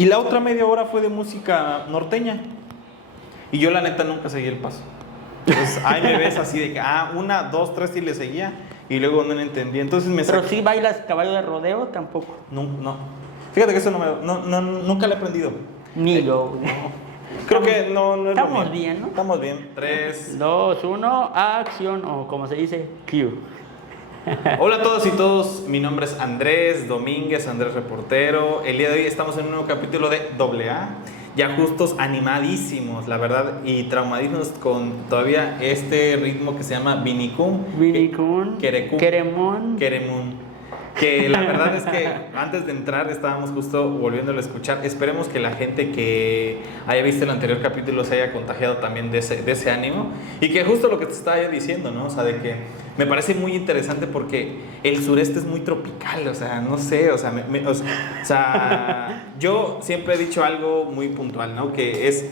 Y la otra media hora fue de música norteña. Y yo la neta nunca seguí el paso. Entonces ahí me ves así de que, 1, 2, 3 sí le seguía. Y luego no lo entendí. Entonces me Pero si bailas caballo de rodeo, tampoco. No, no. Fíjate que eso nunca lo he aprendido. Ni yo, no. Creo que no es lo Estamos mío. bien, ¿no? Estamos bien. 3. 2, 1, acción, o como se dice, cue. Hola a todos y todos, mi nombre es Andrés Domínguez, Andrés Reportero. El día de hoy estamos en un nuevo capítulo de AA, ya justos, animadísimos, la verdad, y traumadísimos con todavía este ritmo que se llama Vinicum. Vinicum, Querecum. Queremón. Que la verdad es que antes de entrar estábamos justo volviéndolo a escuchar. Esperemos que la gente que haya visto el anterior capítulo se haya contagiado también de ese ánimo. Y que justo lo que te estaba yo diciendo, ¿no? O sea, de que me parece muy interesante porque el sureste es muy tropical, o sea, no sé, o sea, yo siempre he dicho algo muy puntual, ¿no? Que es...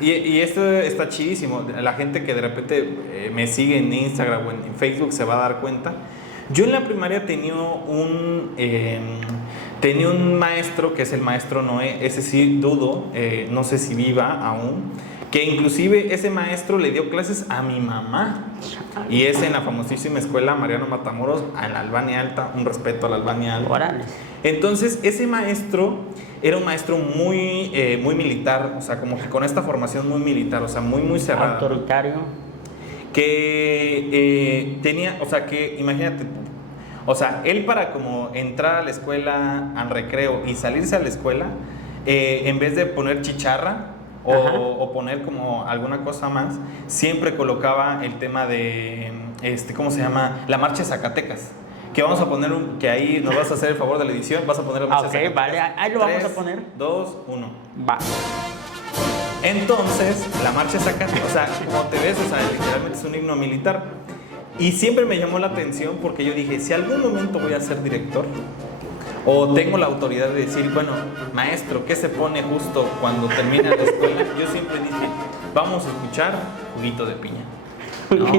y esto está chidísimo. La gente que de repente me sigue en Instagram o en Facebook se va a dar cuenta. Yo en la primaria tenía un maestro que es el maestro Noé, ese sí dudo, no sé si viva aún, que inclusive ese maestro le dio clases a mi mamá y es en la famosísima escuela Mariano Matamoros, en la Albania Alta, un respeto a la Albania Alta. Orales. Entonces ese maestro era un maestro muy militar, o sea, como que con esta formación muy militar, o sea, muy cerrada. Autoritario. Que tenía, o sea, que imagínate, o sea, él para como entrar a la escuela al recreo y salirse a la escuela, en vez de poner chicharra o poner como alguna cosa más, siempre colocaba el tema de, ¿cómo se llama? La marcha de Zacatecas. Que vamos a poner, que ahí nos vas a hacer el favor de la edición, vas a poner la marcha de Zacatecas. Vale, ahí lo vamos a poner. 2, 1. Va. Entonces, la marcha Zacatecas, o sea, como te ves, o sea, literalmente es un himno militar. Y siempre me llamó la atención porque yo dije, si algún momento voy a ser director, o tengo la autoridad de decir, bueno, maestro, ¿qué se pone justo cuando termina la escuela? Yo siempre dije, vamos a escuchar Juguito de Piña. ¿No? Y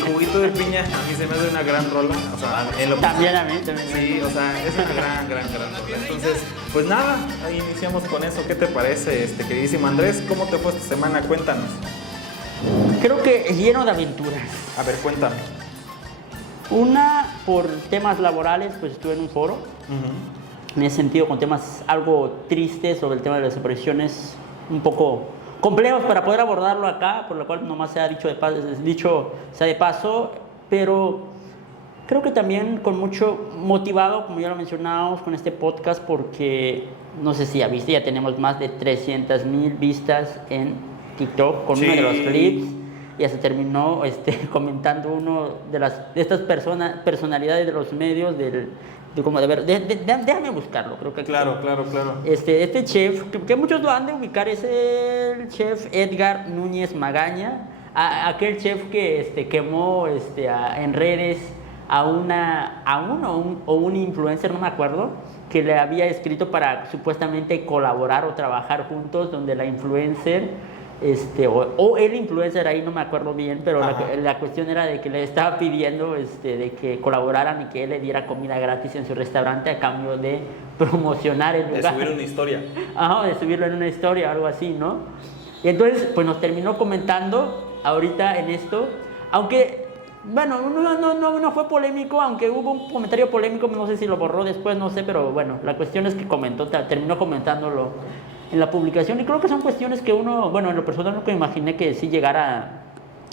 Juguito de Piña a mí se me hace una gran rola, o sea, en lo También a mí, también. Sí, o sea, es una gran rola. Entonces, pues nada, ahí iniciamos con eso. ¿Qué te parece, queridísimo Andrés? ¿Cómo te fue esta semana? Cuéntanos. Creo que lleno de aventuras. A ver, cuéntame. Una, por temas laborales, pues estuve en un foro. En ese sentido, con temas algo tristes sobre el tema de las desapariciones, un poco complejos para poder abordarlo acá, por lo cual nomás se ha dicho sea de paso, pero creo que también con mucho motivado, como ya lo mencionábamos, con este podcast, porque no sé si ya viste, ya tenemos más de 300,000 vistas en TikTok con uno de los clips. Ya se terminó comentando uno de estas personalidades de los medios déjame buscarlo, creo que Claro. este chef que muchos lo han de ubicar es el chef Edgar Núñez Magaña, aquel chef que quemó en redes a un influencer, no me acuerdo, que le había escrito para supuestamente colaborar o trabajar juntos, donde la influencer o el influencer, ahí no me acuerdo bien, pero la cuestión era de que le estaba pidiendo de que colaboraran y que él le diera comida gratis en su restaurante a cambio de promocionar el lugar. De subir una historia. De subirlo en una historia o algo así, ¿no? Y entonces, pues nos terminó comentando ahorita en esto, aunque, bueno, no fue polémico, aunque hubo un comentario polémico, no sé si lo borró después, no sé, pero bueno, la cuestión es que terminó comentándolo en la publicación, y creo que son cuestiones que uno, bueno, en lo personal nunca imaginé que sí llegara.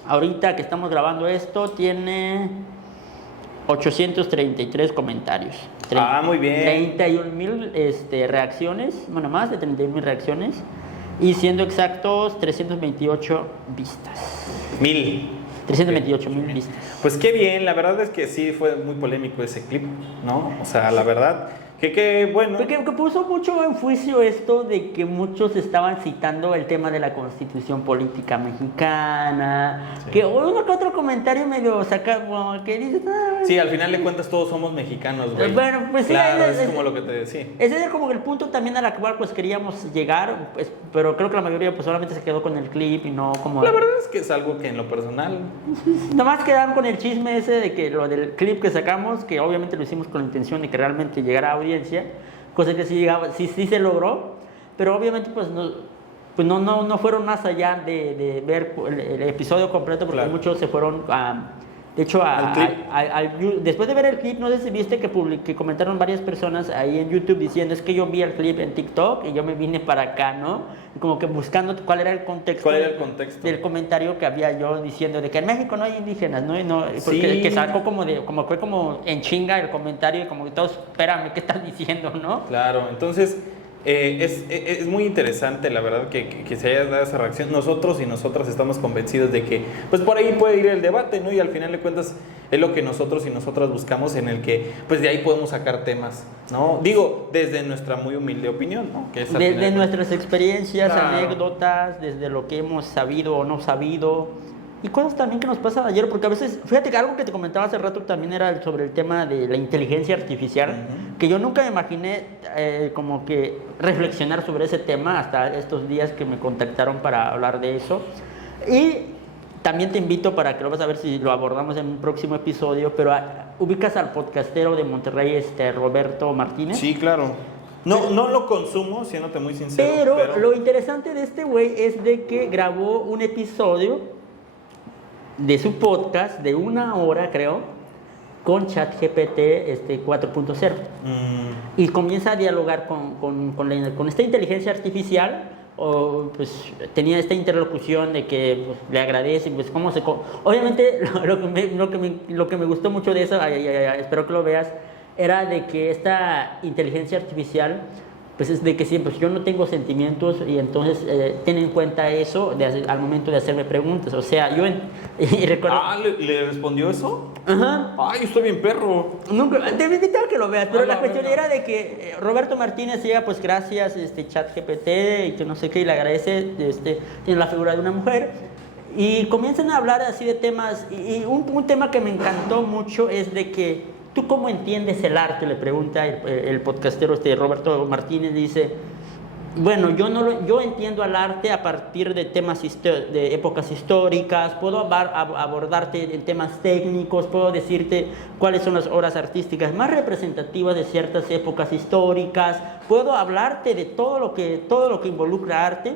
Ahorita que estamos grabando esto, tiene 833 comentarios. Muy bien. 31,000 reacciones, bueno, más de 31,000 reacciones, y siendo exactos, 328 vistas. 328,000 vistas. Pues qué bien, la verdad es que sí fue muy polémico ese clip, ¿no? O sea, la verdad... Que bueno. Que puso mucho en juicio esto de que muchos estaban citando el tema de la Constitución Política Mexicana. Sí. Que uno que otro comentario medio saca, como que dices... Sí, al final de cuentas todos somos mexicanos, güey. Bueno, pues claro, sí. Es como lo que te decía. Ese es como el punto también al cual pues queríamos llegar, pues, pero creo que la mayoría pues solamente se quedó con el clip y no como... La verdad es que es algo que en lo personal... Nomás quedaron con el chisme ese de que lo del clip que sacamos, que obviamente lo hicimos con la intención de que realmente llegara a audiencia, cosa que sí se logró, pero obviamente pues no fueron más allá de ver el episodio completo, porque Claro. muchos se fueron de hecho, Al clip. después de ver el clip, no sé si viste que comentaron varias personas ahí en YouTube diciendo, es que yo vi el clip en TikTok y yo me vine para acá, ¿no? Como que buscando cuál era el contexto, ¿Cuál era el contexto? del comentario que había yo diciendo de que en México no hay indígenas, ¿no? Porque Sí. que sacó como fue como en chinga el comentario y como que todos, espérame, ¿qué estás diciendo, no? Claro, entonces es muy interesante, la verdad, que se haya dado esa reacción. Nosotros y nosotras estamos convencidos de que, pues por ahí puede ir el debate, ¿no? Y al final de cuentas es lo que nosotros y nosotras buscamos, en el que, pues de ahí podemos sacar temas, ¿no? Digo, desde nuestra muy humilde opinión, ¿no? Que es al final De nuestras experiencias, Claro. anécdotas, desde lo que hemos sabido o no sabido. Y cosas también que nos pasan ayer, porque a veces, fíjate que algo que te comentaba hace rato también era sobre el tema de la inteligencia artificial, que yo nunca me imaginé como que reflexionar sobre ese tema hasta estos días que me contactaron para hablar de eso. Y también te invito para que lo vas a ver si lo abordamos en un próximo episodio, pero ubicas al podcastero de Monterrey, Roberto Martínez. Sí, claro. No lo consumo, siéndote muy sincero. Pero lo interesante de este güey es de que grabó un episodio de su podcast de 1 hora, creo, con ChatGPT 4.0. Y comienza a dialogar con esta inteligencia artificial. Pues tenía esta interlocución de que pues, le agradece, pues cómo se... Obviamente lo que me gustó mucho de eso, espero que lo veas, era de que esta inteligencia artificial pues es de que siempre pues, yo no tengo sentimientos y entonces ten en cuenta eso al momento de hacerme preguntas. O sea, y recuerdo... ¿Le respondió eso? Ajá. Ay, estoy bien perro. Nunca, te invito a que lo veas, pero la cuestión venga. era de que Roberto Martínez decía, pues gracias, ChatGPT, y que no sé qué, y le agradece, tiene la figura de una mujer, y comienzan a hablar así de temas, y un tema que me encantó mucho es de que, ¿tú cómo entiendes el arte? Le pregunta el podcastero Roberto Martínez, dice, bueno, yo entiendo al arte a partir de temas de épocas históricas, puedo abordarte en temas técnicos, puedo decirte cuáles son las obras artísticas más representativas de ciertas épocas históricas, puedo hablarte de todo lo que involucra arte,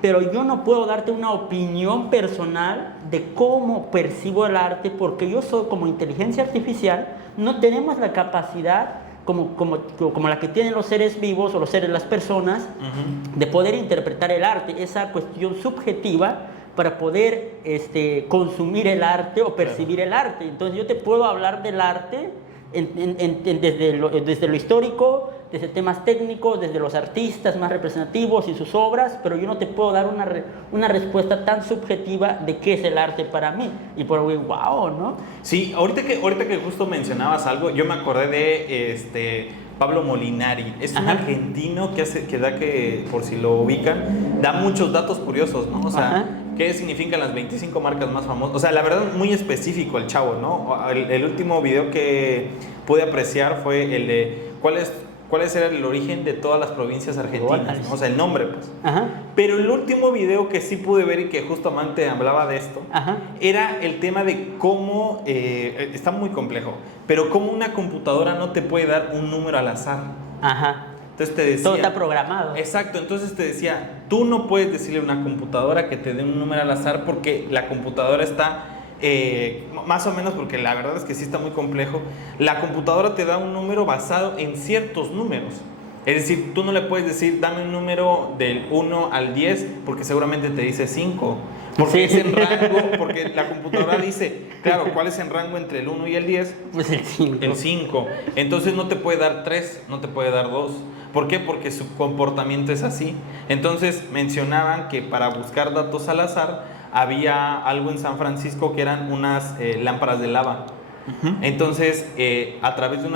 pero yo no puedo darte una opinión personal de cómo percibo el arte, porque yo soy como inteligencia artificial, no tenemos la capacidad como la que tienen los seres vivos o las personas, de poder interpretar el arte, esa cuestión subjetiva para poder consumir el arte o percibir el arte. Entonces yo te puedo hablar del arte desde lo histórico, desde temas técnicos, desde los artistas más representativos y sus obras, pero yo no te puedo dar una respuesta tan subjetiva de qué es el arte para mí. Y por wow, ¿no? Sí, ahorita que justo mencionabas algo, yo me acordé de Pablo Molinari. Es un argentino que por si lo ubican, da muchos datos curiosos, ¿no? O sea, qué significan las 25 marcas más famosas. O sea, la verdad, muy específico el chavo, ¿no? El último video que pude apreciar fue el de cuál era el origen de todas las provincias argentinas, ¿no? O sea, el nombre, pues. Pero el último video que sí pude ver y que justamente hablaba de esto, era el tema de cómo, está muy complejo, pero cómo una computadora no te puede dar un número al azar. Entonces te decía... Todo está programado. Exacto, entonces te decía, tú no puedes decirle a una computadora que te dé un número al azar porque la computadora está... más o menos, porque la verdad es que sí está muy complejo. La computadora te da un número basado en ciertos números. Es decir, tú no le puedes decir, dame un número del 1 al 10, porque seguramente te dice 5. Porque es en rango, porque la computadora dice, claro, ¿cuál es en rango entre el 1 y el 10? Pues el 5. El 5. Entonces no te puede dar 3, no te puede dar 2. ¿Por qué? Porque su comportamiento es así. Entonces mencionaban que para buscar datos al azar, había algo en San Francisco que eran unas lámparas de lava. Entonces, a través de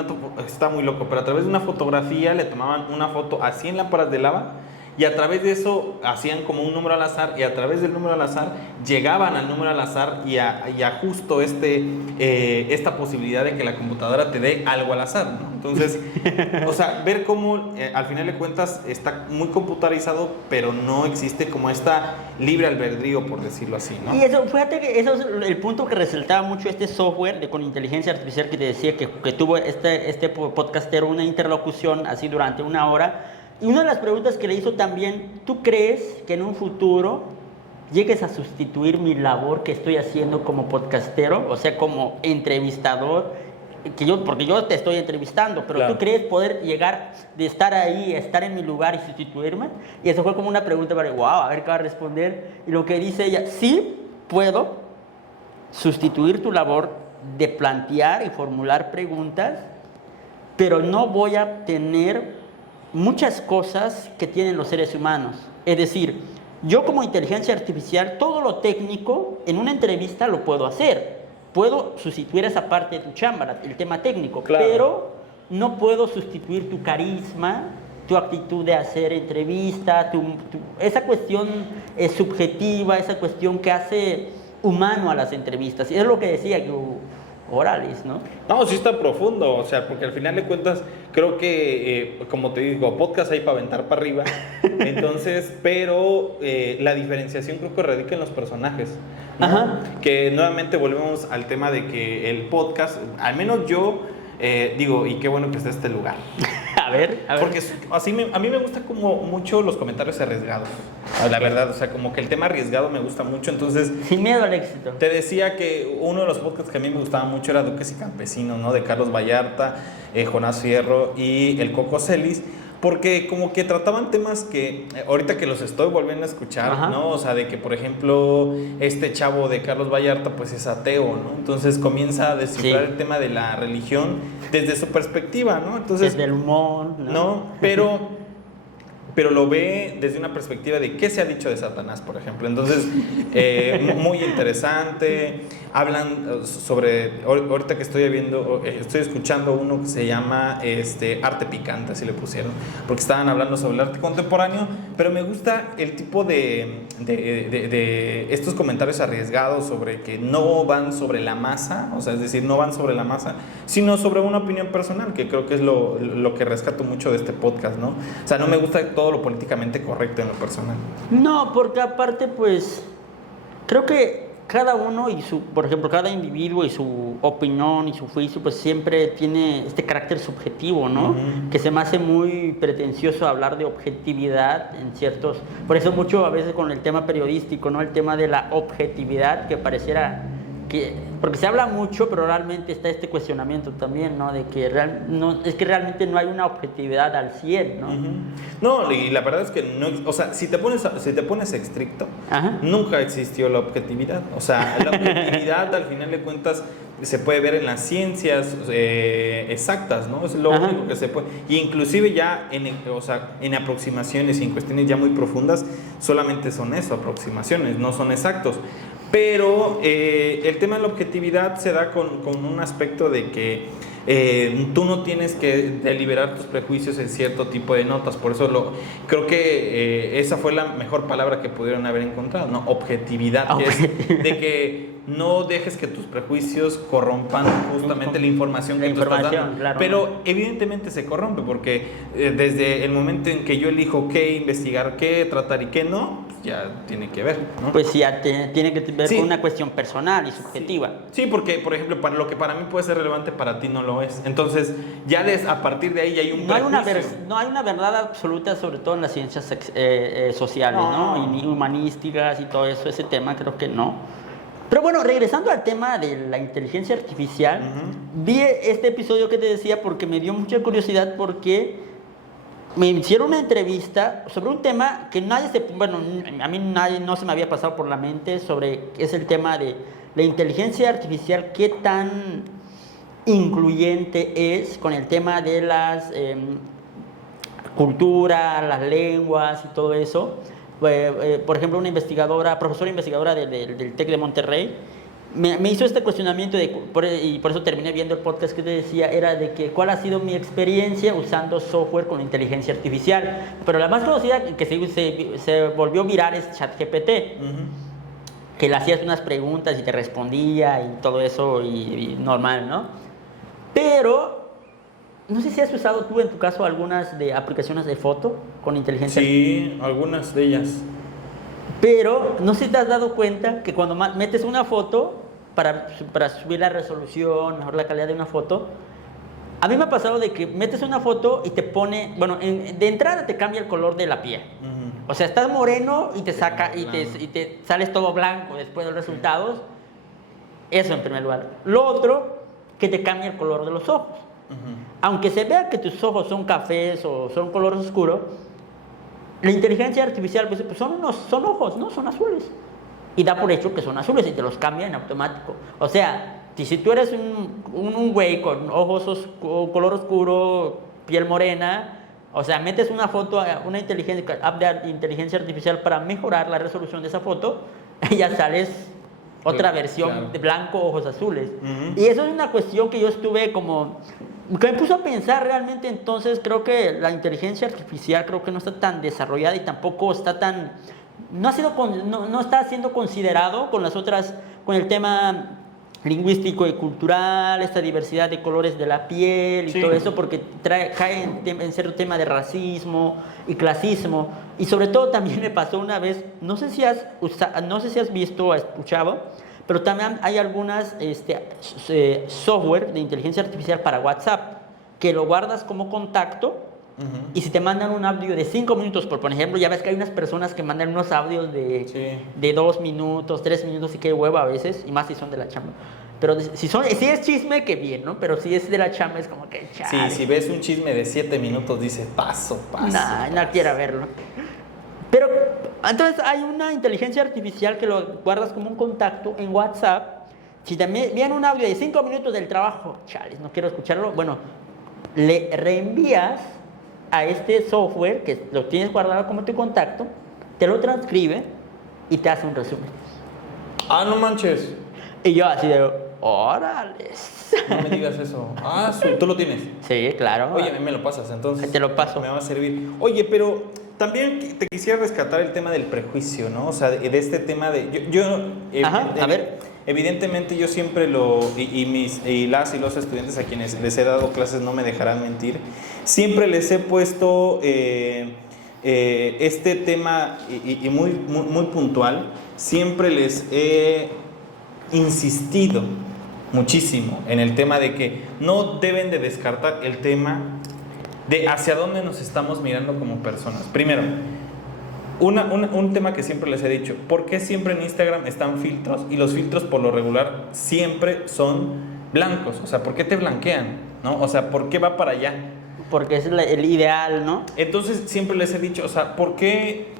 está muy loco, pero a través de una fotografía le tomaban una foto a 100 lámparas de lava y a través de eso hacían como un número al azar y a través del número al azar llegaban al número al azar y a justo esta posibilidad de que la computadora te dé algo al azar, ¿no? Entonces, o sea, ver cómo al final de cuentas está muy computarizado, pero no existe como esta libre albedrío, por decirlo así, ¿no? Y eso, fíjate que eso es el punto que resaltaba mucho este software con inteligencia artificial que te decía que tuvo este podcastero una interlocución así durante 1 hora. Y una de las preguntas que le hizo también, ¿tú crees que en un futuro llegues a sustituir mi labor que estoy haciendo como podcastero, o sea, como entrevistador? Porque yo te estoy entrevistando, pero claro. ¿tú crees poder llegar de estar ahí, estar en mi lugar y sustituirme? Y eso fue como una pregunta para, wow, a ver qué va a responder. Y lo que dice ella, sí puedo sustituir tu labor de plantear y formular preguntas, pero no voy a tener muchas cosas que tienen los seres humanos. Es decir, yo como inteligencia artificial, todo lo técnico en una entrevista lo puedo hacer. Puedo sustituir esa parte de tu chamba, el tema técnico, claro. Pero no puedo sustituir tu carisma, tu actitud de hacer entrevista, esa cuestión subjetiva, esa cuestión que hace humano a las entrevistas. Y es lo que decía yo, orales, ¿no? No, sí está profundo, o sea, porque al final de cuentas creo que, como te digo, podcast hay para aventar para arriba, entonces, pero la diferenciación creo que radica en los personajes, ¿no? Ajá. Que nuevamente volvemos al tema de que el podcast, al menos yo digo, y qué bueno que está este lugar. A ver. Porque a mí me gusta como mucho los comentarios arriesgados, la verdad, o sea, como que el tema arriesgado me gusta mucho, entonces... Sin miedo al éxito. Te decía que uno de los podcasts que a mí me gustaba mucho era Duques y Campesinos, ¿no? De Carlos Vallarta, Jonás Fierro y el Coco Celis, porque como que trataban temas que ahorita que los estoy volviendo a escuchar, Ajá. ¿no? O sea, de que por ejemplo este chavo de Carlos Vallarta pues es ateo, ¿no? Entonces comienza a descifrar el tema de la religión desde su perspectiva, ¿no? Entonces, desde el humor, ¿no? Pero lo ve desde una perspectiva de qué se ha dicho de Satanás, por ejemplo. Entonces, muy interesante. Hablan sobre, ahorita que estoy escuchando uno que se llama Arte Picante, así le pusieron, porque estaban hablando sobre el arte contemporáneo, pero me gusta el tipo de estos comentarios arriesgados sobre que no van sobre la masa, o sea, es decir, no van sobre la masa, sino sobre una opinión personal, que creo que es lo que rescato mucho de este podcast, ¿no? O sea, no me gusta todo lo políticamente correcto en lo personal. No, porque aparte, pues, creo que cada uno por ejemplo, cada individuo y su opinión y su juicio, pues siempre tiene este carácter subjetivo, ¿no? Uh-huh. Que se me hace muy pretencioso hablar de objetividad en ciertos... Por eso mucho a veces con el tema periodístico, ¿no? El tema de la objetividad, que pareciera porque se habla mucho, pero realmente está este cuestionamiento también, ¿no? De que es que realmente no hay una objetividad al 100, ¿no? Uh-huh. No, y la verdad es que no, o sea, si te pones estricto, Ajá. nunca existió la objetividad. O sea, la objetividad al final de cuentas se puede ver en las ciencias exactas, ¿no? Es lo Ajá. único que se puede. Y inclusive ya en aproximaciones y en cuestiones ya muy profundas, solamente son eso, aproximaciones, no son exactos. Pero el tema de la objetividad se da con un aspecto de que tú no tienes que deliberar tus prejuicios en cierto tipo de notas. Por eso creo que esa fue la mejor palabra que pudieron haber encontrado, ¿no? Objetividad, que es de que no dejes que tus prejuicios corrompan justamente la información que tú estás dando. Claro. Pero evidentemente se corrompe porque desde el momento en que yo elijo qué investigar, qué tratar y qué no, pues ya tiene que ver, ¿no? Pues ya tiene que ver Sí. con una cuestión personal y subjetiva. Sí, porque, por ejemplo, para lo que para mí puede ser relevante, para ti no lo es. Entonces, ya a partir de ahí ya hay un prejuicio. No hay una verdad absoluta, sobre todo en las ciencias sociales, ¿no? Y humanísticas y todo eso, ese tema creo que no. Pero bueno, regresando al tema de la inteligencia artificial, Uh-huh. vi este episodio que te decía porque me dio mucha curiosidad, porque me hicieron una entrevista sobre un tema que a mí no se me había pasado por la mente, es el tema de la inteligencia artificial, qué tan incluyente es con el tema de las culturas, las lenguas y todo eso. Por ejemplo, profesora investigadora del TEC de Monterrey, me hizo este cuestionamiento y por eso terminé viendo el podcast que te decía, era de que cuál ha sido mi experiencia usando software con inteligencia artificial. Pero la más conocida que se volvió viral es ChatGPT, Uh-huh. que le hacías unas preguntas y te respondía y todo eso y normal, ¿no? Pero no sé si has usado tú en tu caso algunas de aplicaciones de foto con inteligencia artificial. Sí, algunas de ellas. Pero no sé si te has dado cuenta que cuando metes una foto para subir la resolución, mejor la calidad de una foto, a mí me ha pasado de que metes una foto y te pone, bueno, de entrada te cambia el color de la piel. O sea, estás moreno y te saca y te sales todo blanco después de los resultados. Eso en primer lugar. Lo otro, que te cambia el color de los ojos. Aunque se vea que tus ojos son cafés o son color oscuro, la inteligencia artificial pues son ojos, ¿no? Son azules. Y da por hecho que son azules y te los cambia en automático. O sea, si tú eres un güey con ojos color oscuro, piel morena, o sea, metes una foto a una app de inteligencia artificial para mejorar la resolución de esa foto, y ya sales otra versión de blanco, ojos azules. Y eso es una cuestión que yo estuve como... que me puso a pensar realmente. Entonces creo que la inteligencia artificial creo que no está tan desarrollada y tampoco está tan... no está siendo considerado con las otras, con el tema lingüístico y cultural, esta diversidad de colores de la piel y todo eso, porque cae en cierto tema de racismo y clasismo. Y sobre todo también me pasó una vez, no sé si has visto o escuchado, pero también hay algunas software de inteligencia artificial para WhatsApp que lo guardas como contacto. Y si te mandan un audio de 5 minutos, por ejemplo, ya ves que hay unas personas que mandan unos audios de 2 minutos, 3 minutos, y qué hueva a veces, y más si son de la chamba. Pero si es chisme, que bien, ¿no? Pero si es de la chamba, es como que chale. Sí, si ves un chisme de 7 minutos, dice paso. No quiero verlo. Pero entonces hay una inteligencia artificial que lo guardas como un contacto en WhatsApp. Si te viene un audio de 5 minutos del trabajo, chales, no quiero escucharlo, bueno, le reenvías a este software que lo tienes guardado como tu contacto, te lo transcribe y te hace un resumen. Ah, no manches. Y yo así de, órales. No me digas eso. Ah, tú lo tienes. Sí, claro. Oye, a mí me lo pasas, entonces. Te lo paso. Me va a servir. Oye, pero también te quisiera rescatar el tema del prejuicio, ¿no? O sea, de este tema de... a ver. Evidentemente yo siempre y las y los estudiantes a quienes les he dado clases no me dejarán mentir, siempre les he puesto este tema y muy puntual, siempre les he insistido muchísimo en el tema de que no deben de descartar el tema de hacia dónde nos estamos mirando como personas. Primero, un tema que siempre les he dicho, ¿por qué siempre en Instagram están filtros? Y los filtros por lo regular siempre son blancos. O sea, ¿por qué te blanquean? ¿No? O sea, ¿por qué va para allá? Porque es el ideal, ¿no? Entonces siempre les he dicho, o sea, ¿por qué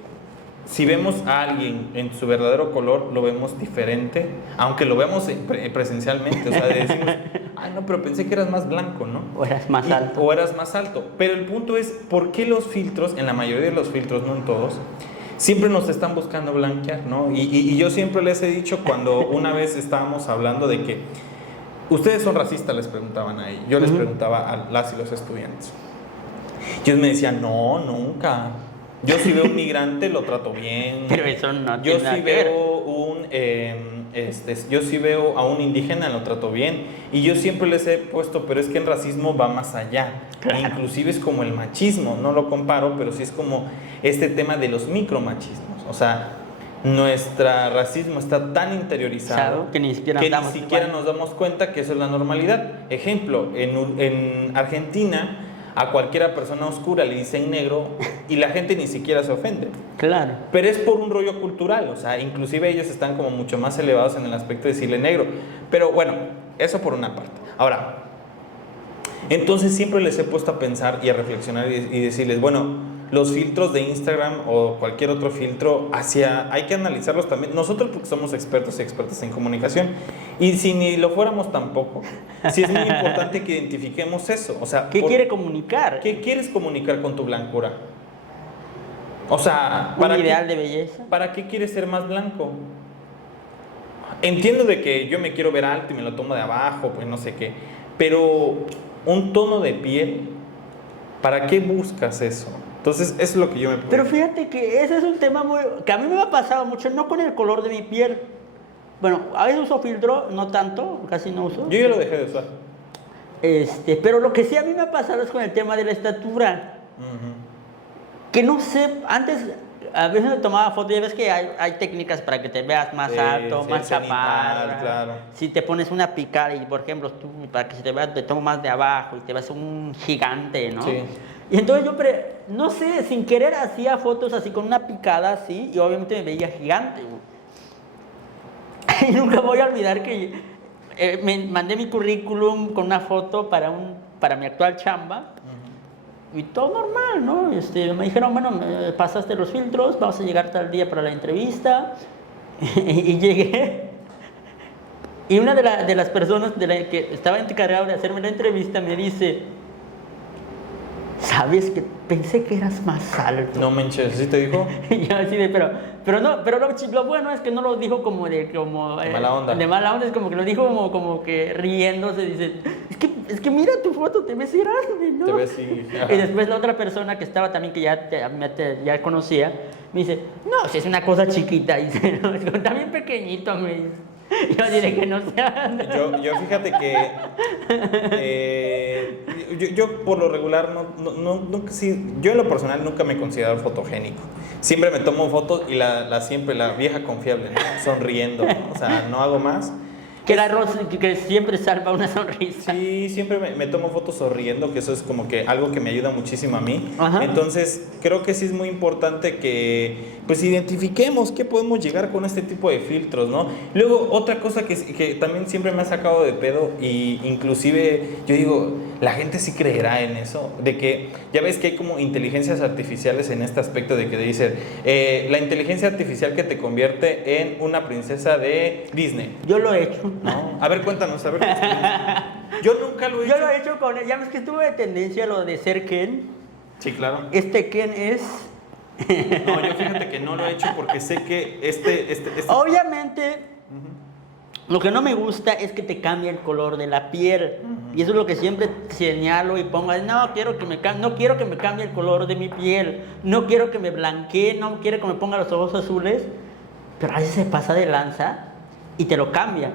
si vemos a alguien en su verdadero color lo vemos diferente? Aunque lo veamos presencialmente, o sea, decimos, ay no, pero pensé que eras más blanco, ¿no? O eras más alto. O eras más alto. Pero el punto es, ¿por qué los filtros, en la mayoría de los filtros, no en todos, siempre nos están buscando blanquear, ¿no? Y yo siempre les he dicho, cuando una vez estábamos hablando de que ustedes son racistas, les preguntaban ahí. Yo les preguntaba a las y los estudiantes. Ellos me decían, no, nunca. Yo si veo un migrante lo trato bien. Pero eso no Yo tiene nada si que ver. yo si veo a un indígena lo trato bien. Y yo siempre les he puesto, pero es que el racismo va más allá. Claro. Inclusive es como el machismo, no lo comparo, pero sí es como este tema de los micromachismos. O sea, nuestro racismo está tan interiorizado que ni siquiera nos damos cuenta que eso es la normalidad. Ejemplo, en Argentina a cualquiera persona oscura le dicen negro y la gente ni siquiera se ofende. Claro. Pero es por un rollo cultural, o sea, inclusive ellos están como mucho más elevados en el aspecto de decirle negro. Pero bueno, eso por una parte. Ahora, entonces siempre les he puesto a pensar y a reflexionar y decirles, bueno, los filtros de Instagram o cualquier otro filtro, hay que analizarlos también. Nosotros porque somos expertos y expertas en comunicación, y si ni lo fuéramos tampoco, sí es muy importante que identifiquemos eso. O sea, ¿qué quiere comunicar? ¿Qué quieres comunicar con tu blancura? O sea, ¿un ideal de belleza? ¿Para qué quieres ser más blanco? Entiendo de que yo me quiero ver alto y me lo tomo de abajo, pues no sé qué, pero un tono de piel, ¿para qué buscas eso? Entonces, eso es lo que yo me... Pero fíjate que ese es un tema que a mí me ha pasado mucho, no con el color de mi piel. Bueno, a veces uso filtro, no tanto, casi no uso. Yo ya lo dejé de usar. Pero lo que sí a mí me ha pasado es con el tema de la estatura. Que no sé, antes a veces me tomaba fotos, ya ves que hay técnicas para que te veas más alto, más chaparro. Claro. Si te pones una picada y, por ejemplo, tú, para que se te vea, te tomo más de abajo y te ves un gigante, ¿no? Sí. Y entonces yo, no sé, sin querer hacía fotos así con una picada así y obviamente me veía gigante. Y nunca voy a olvidar que me mandé mi currículum con una foto para mi actual chamba. Y todo normal, ¿no? Me dijeron, bueno, pasaste los filtros, vamos a llegar tal día para la entrevista. Y llegué. Y una de las personas que estaba encargada de hacerme la entrevista me dice, ¿sabes que pensé que eras más alto? No manches, ¿sí te dijo? Y yo así de, pero lo bueno es que no lo dijo como de mala onda. De mala onda, es como que lo dijo como que riéndose, dice, es que mira tu foto, te ves grande, ¿no? Te ves sí. Y después la otra persona que estaba también, que ya conocía, me dice, no, si es una cosa chiquita, dice, no, es como también pequeñito, me dice. Yo diré que no sea. Yo fíjate que yo por lo regular nunca, sí, yo en lo personal nunca me he considerado fotogénico. Siempre me tomo fotos y siempre la vieja confiable, ¿no? Sonriendo, ¿no? O sea, no hago más. Que siempre salva una sonrisa. Sí, siempre me tomo fotos sonriendo, que eso es como que algo que me ayuda muchísimo a mí. Ajá. Entonces, creo que sí es muy importante que pues identifiquemos qué podemos llegar con este tipo de filtros, ¿no? Luego, otra cosa que también siempre me ha sacado de pedo, y inclusive yo digo, la gente sí creerá en eso, de que ya ves que hay como inteligencias artificiales en este aspecto de que dicen, la inteligencia artificial que te convierte en una princesa de Disney. Yo lo he hecho. No. A ver, cuéntanos, a ver. Yo nunca lo he hecho. Yo lo he hecho con él. Ya ves que tuve tendencia a lo de ser Ken. Sí, claro. Ken es... No, yo fíjate que no lo he hecho porque sé que Obviamente, lo que no me gusta es que te cambie el color de la piel. Y eso es lo que siempre señalo y pongo. No quiero que me cambie el color de mi piel. No quiero que me blanquee. No quiero que me ponga los ojos azules. Pero a veces se pasa de lanza y te lo cambia.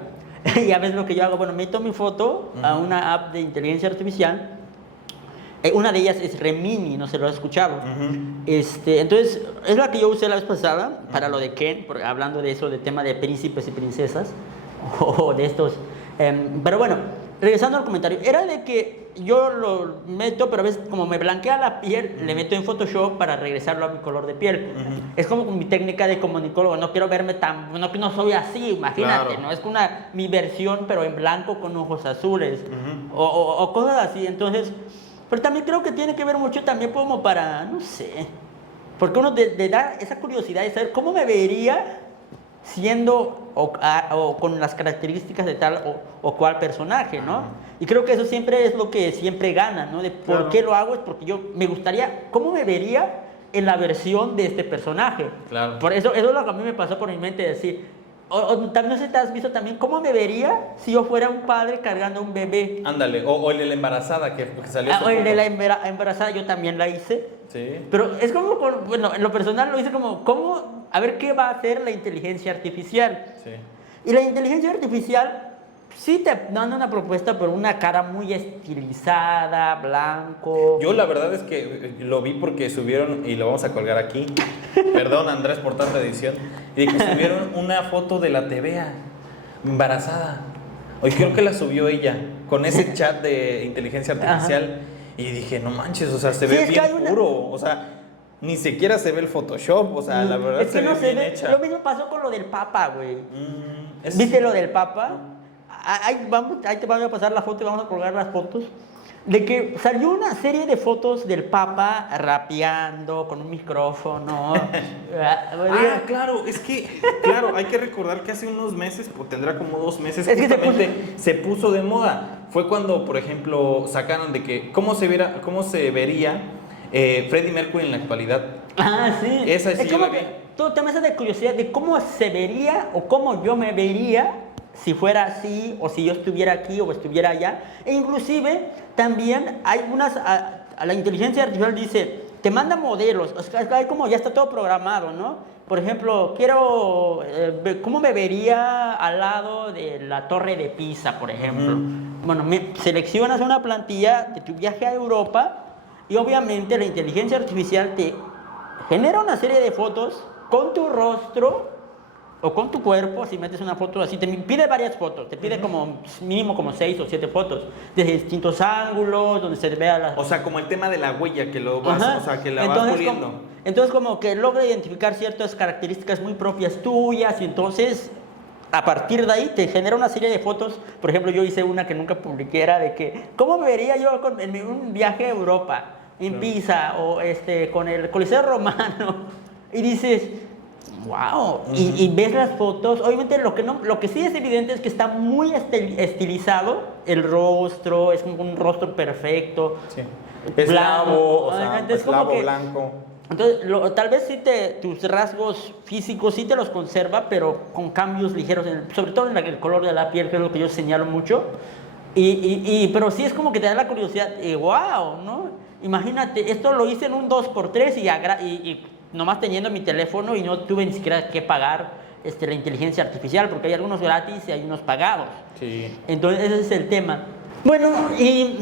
Y a veces lo que yo hago, bueno, meto mi foto a una app de inteligencia artificial. Una de ellas es Remini, no se lo has escuchado. Entonces, es la que yo usé la vez pasada para lo de Ken, hablando de eso, de tema de príncipes y princesas, o de estos. Pero bueno, regresando al comentario, era de que yo lo meto, pero a veces como me blanquea la piel, le meto en Photoshop para regresarlo a mi color de piel. Es como mi técnica de comunicólogo, no quiero verme no soy así, imagínate, claro. ¿no? Es mi versión, pero en blanco con ojos azules, o cosas así, entonces... Pero también creo que tiene que ver mucho también como para, no sé, porque uno le da esa curiosidad de saber cómo me vería siendo o con las características de tal o cual personaje, ¿no? Y creo que eso siempre es lo que siempre gana, ¿no? De por qué lo hago es porque yo me gustaría, ¿cómo me vería en la versión de este personaje? Claro. Por eso es lo que a mí me pasó por mi mente, decir... también no sé si te has visto también cómo me vería si yo fuera un padre cargando un bebé. Ándale, o el de la embarazada que salió. O el de la embarazada yo también la hice. Sí. Pero es como, bueno, en lo personal lo hice como, a ver qué va a hacer la inteligencia artificial. Sí. Y la inteligencia artificial sí te dan una propuesta, pero una cara muy estilizada, blanco. Yo la verdad es que lo vi porque subieron, y lo vamos a colgar aquí, perdón Andrés por tanta edición, y que subieron una foto de la TVA embarazada. Hoy creo que la subió ella, con ese chat de inteligencia artificial. Ajá. Y dije, no manches, o sea, se ve bien puro, o sea, ni siquiera se ve el Photoshop, o sea, la verdad es que no se ve hecha. Lo mismo pasó con lo del Papa, güey. ¿Viste lo del Papa? Ahí te voy a pasar la foto y vamos a colgar las fotos. De que salió una serie de fotos del Papa rapeando con un micrófono. Claro, es que, hay que recordar que hace unos meses, o tendrá como 2 meses, es justamente que se puso de moda. Fue cuando, por ejemplo, sacaron de que cómo se vería Freddie Mercury en la actualidad. Sí. Esa sí es como que todo tema de curiosidad de cómo se vería o cómo yo me vería si fuera así, o si yo estuviera aquí o estuviera allá. E inclusive también hay la inteligencia artificial dice, te manda modelos, o sea, hay como ya está todo programado, ¿no? Por ejemplo, quiero, ¿cómo me vería al lado de la Torre de Pisa, por ejemplo? bueno, seleccionas una plantilla de tu viaje a Europa y obviamente la inteligencia artificial te genera una serie de fotos con tu rostro o con tu cuerpo. Si metes una foto así, te pide varias fotos, te pide como mínimo como 6 o 7 fotos, desde distintos ángulos, donde se vea la... O sea, como el tema de la huella, que lo vas, Ajá. o sea, que la vas puliendo. Entonces como que logra identificar ciertas características muy propias tuyas y entonces a partir de ahí te genera una serie de fotos. Por ejemplo, yo hice una que nunca publiqué, era de que ¿cómo me vería yo en un viaje a Europa, en Pisa o con el Coliseo Romano? Y dices, wow, y ves las fotos. Obviamente lo que sí es evidente es que está muy estilizado el rostro, es como un rostro perfecto. Sí. Es lavo, o sea, entonces, es lavo, como que, blanco. entonces, tal vez sí tus rasgos físicos sí te los conserva, pero con cambios ligeros, sobre todo en el color de la piel, que es lo que yo señalo mucho. Pero sí es como que te da la curiosidad, wow, ¿no? Imagínate, esto lo hice en un 2x3 y nomás teniendo mi teléfono y no tuve ni siquiera que pagar la inteligencia artificial, porque hay algunos gratis y hay unos pagados. Sí. Entonces ese es el tema. Bueno, y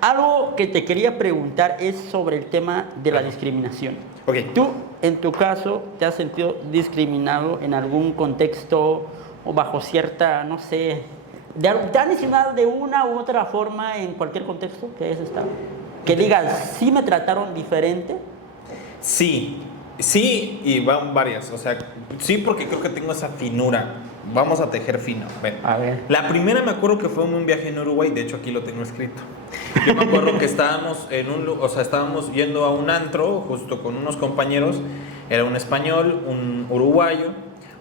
algo que te quería preguntar es sobre el tema de la discriminación. Ok. ¿Tú, en tu caso, te has sentido discriminado en algún contexto o bajo cierta, no sé, te han discriminado de una u otra forma en cualquier contexto que hayas estado? Que digas, ¿sí me trataron diferente? Sí, y van varias. O sea, sí, porque creo que tengo esa finura. Vamos a tejer fino. A ver. La primera me acuerdo que fue en un viaje en Uruguay, de hecho aquí lo tengo escrito. Yo me acuerdo que estábamos estábamos yendo a un antro justo con unos compañeros, era un español, un uruguayo,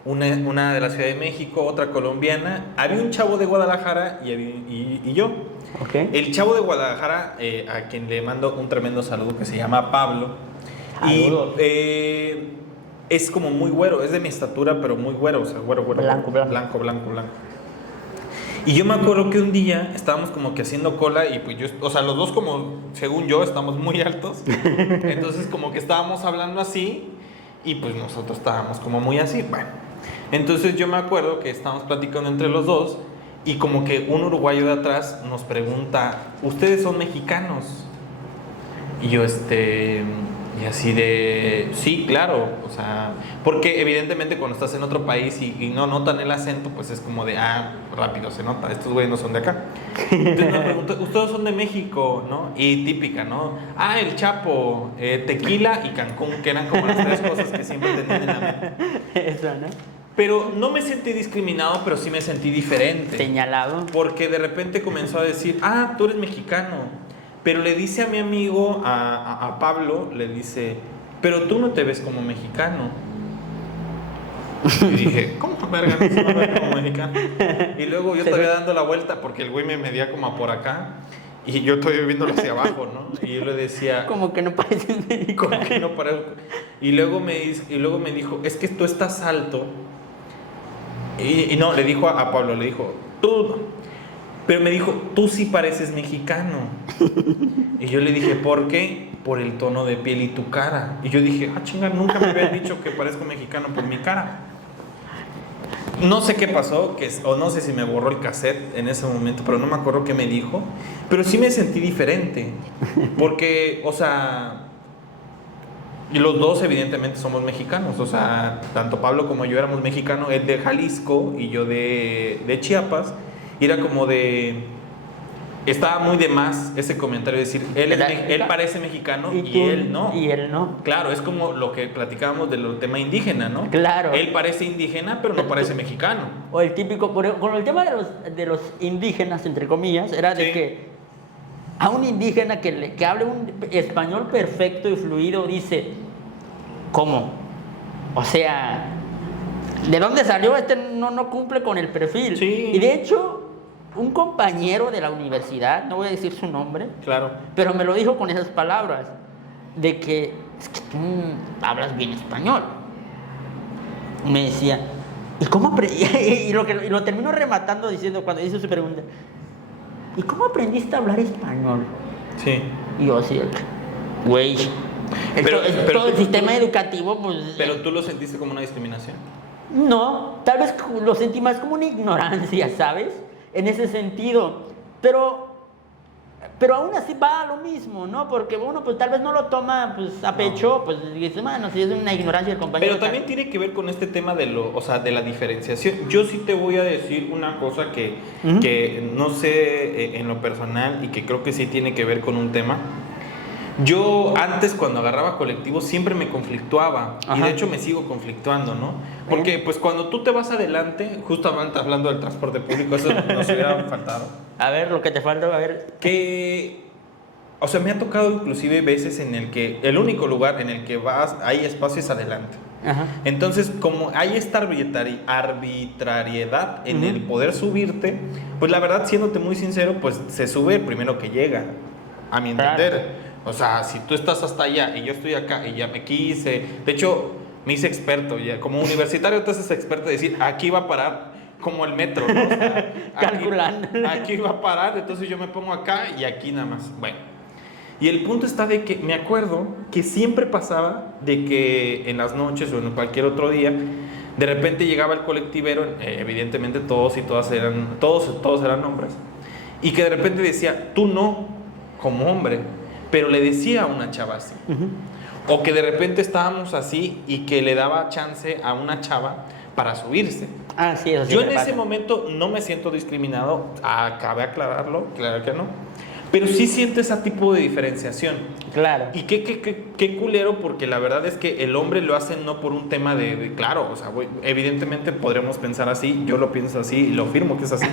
una de la Ciudad de México, otra colombiana, había un chavo de Guadalajara y yo. Okay. El chavo de Guadalajara, a quien le mando un tremendo saludo, que se llama Pablo. Saludos. Y es como muy güero, es de mi estatura, pero muy güero, o sea, güero. Blanco. Y yo me acuerdo que un día estábamos como que haciendo cola y pues yo, o sea, los dos como, según yo, estamos muy altos. Entonces como que estábamos hablando así y pues nosotros estábamos como muy así, bueno. Entonces yo me acuerdo que estábamos platicando entre los dos y como que un uruguayo de atrás nos pregunta, ¿ustedes son mexicanos? Y yo, y así de, sí, claro, o sea, porque evidentemente cuando estás en otro país y no notan el acento, pues es como de, rápido se nota, estos güeyes no son de acá. Entonces nos preguntan, ustedes son de México, ¿no? Y típica, ¿no? El Chapo, tequila y Cancún, que eran como las tres cosas que siempre tenían en la mente. Eso, ¿no? Pero no me sentí discriminado, pero sí me sentí diferente. Señalado. Porque de repente comenzó a decir, tú eres mexicano. Pero le dice a mi amigo, a Pablo, le dice, pero tú no te ves como mexicano. Y dije, ¿cómo verga no se va a ver como mexicano? Y luego yo todavía dando la vuelta, porque el güey me medía como por acá, y yo todavía viéndolo hacia abajo, ¿no? Y yo le decía... Como que no pareces mexicano. Como que no parezco. Y luego me dijo, es que tú estás alto. Y no, le dijo a Pablo, le dijo, tú... Pero me dijo, tú sí pareces mexicano. Y yo le dije, ¿por qué? Por el tono de piel y tu cara. Y yo dije, chinga, nunca me habían dicho que parezco mexicano por mi cara. No sé qué pasó, o no sé si me borró el cassette en ese momento, pero no me acuerdo qué me dijo. Pero sí me sentí diferente. Porque, o sea, los dos evidentemente somos mexicanos. O sea, tanto Pablo como yo éramos mexicanos. Él de Jalisco y yo de Chiapas. Y era como de... Estaba muy de más ese comentario de decir, él parece mexicano y él no. Y él no. Claro, es como lo que platicábamos del tema indígena, ¿no? Claro. Él parece indígena, pero no parece mexicano. O el típico, con el tema de los indígenas, entre comillas, era de que a un indígena que hable un español perfecto y fluido dice, ¿cómo? O sea, ¿de dónde salió? No cumple con el perfil. Sí. Y de hecho, un compañero de la universidad, no voy a decir su nombre, Claro. pero me lo dijo con esas palabras, de que es que tú hablas bien español. Me decía, ¿y cómo y lo terminó rematando diciendo cuando hizo su pregunta, ¿y cómo aprendiste a hablar español? Sí. Y yo así, güey, todo el sistema educativo, pues... Pero tú lo sentiste como una discriminación. No, tal vez lo sentí más como una ignorancia, ¿sabes? En ese sentido. pero aún así va a lo mismo, ¿no? Porque uno pues tal vez no lo toma pues a pecho, pues dice, bueno, si es una ignorancia del compañero. Pero también tiene que ver con este tema o sea, de la diferenciación. Yo sí te voy a decir una cosa que no sé en lo personal y que creo que sí tiene que ver con un tema. Yo antes cuando agarraba colectivos siempre me conflictuaba. Ajá. Y de hecho me sigo conflictuando, ¿no? Porque pues cuando tú te vas adelante, justamente hablando del transporte público, eso nos hubiera faltado. A ver, lo que te falta, a ver. O sea, me ha tocado inclusive veces en el que el único lugar en el que vas, hay espacio es adelante. Ajá. Entonces, como hay esta arbitrariedad en el poder subirte, pues la verdad, siéndote muy sincero, pues se sube el primero que llega, a mi entender. Claro. O sea, si tú estás hasta allá y yo estoy acá y ya me quise... De hecho, me hice experto ya. Como universitario te haces experto de decir, aquí va a parar como el metro, ¿no? O sea, calculando. Aquí va a parar, entonces yo me pongo acá y aquí nada más. Bueno. Y el punto está de que me acuerdo que siempre pasaba de que en las noches o en cualquier otro día, de repente llegaba el colectivero, evidentemente todos eran hombres, y que de repente decía, tú no, como hombre, pero le decía a una chava así. O que de repente estábamos así y que le daba chance a una chava para subirse. Ah, sí, eso sí. Yo en ese momento no me siento discriminado, cabe aclararlo, claro que no. Pero sí siento ese tipo de diferenciación. Claro. Y qué culero, porque la verdad es que el hombre lo hace no por un tema claro, o sea, evidentemente podremos pensar así, yo lo pienso así y lo afirmo que es así.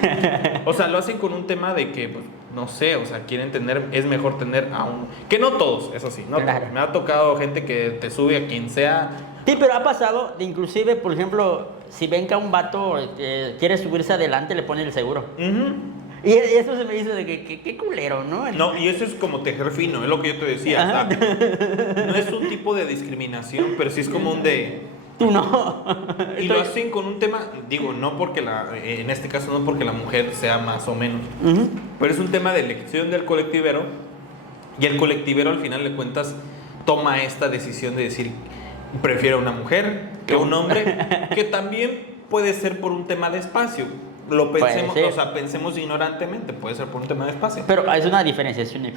O sea, lo hacen con un tema de que, pues, no sé, o sea, quieren es mejor tener a un... Que no todos, eso sí, ¿no? Claro. Me ha tocado gente que te sube a quien sea. Sí, pero ha pasado, inclusive, por ejemplo, si ven que a un vato quiere subirse adelante, le ponen el seguro. Y eso se me dice de que qué culero, ¿no? No, y eso es como tejer fino, es lo que yo te decía. O sea, no es un tipo de discriminación, pero sí es como un de... Tú no. Y lo hacen con un tema, digo, no porque en este caso no porque la mujer sea más o menos, pero es un tema de elección del colectivero, y el colectivero al final de cuentas toma esta decisión de decir, prefiero a una mujer que a un hombre, que también puede ser por un tema de espacio. Lo pensemos, o sea, pensemos ignorantemente, puede ser por un tema de espacio. Pero es una diferenciación.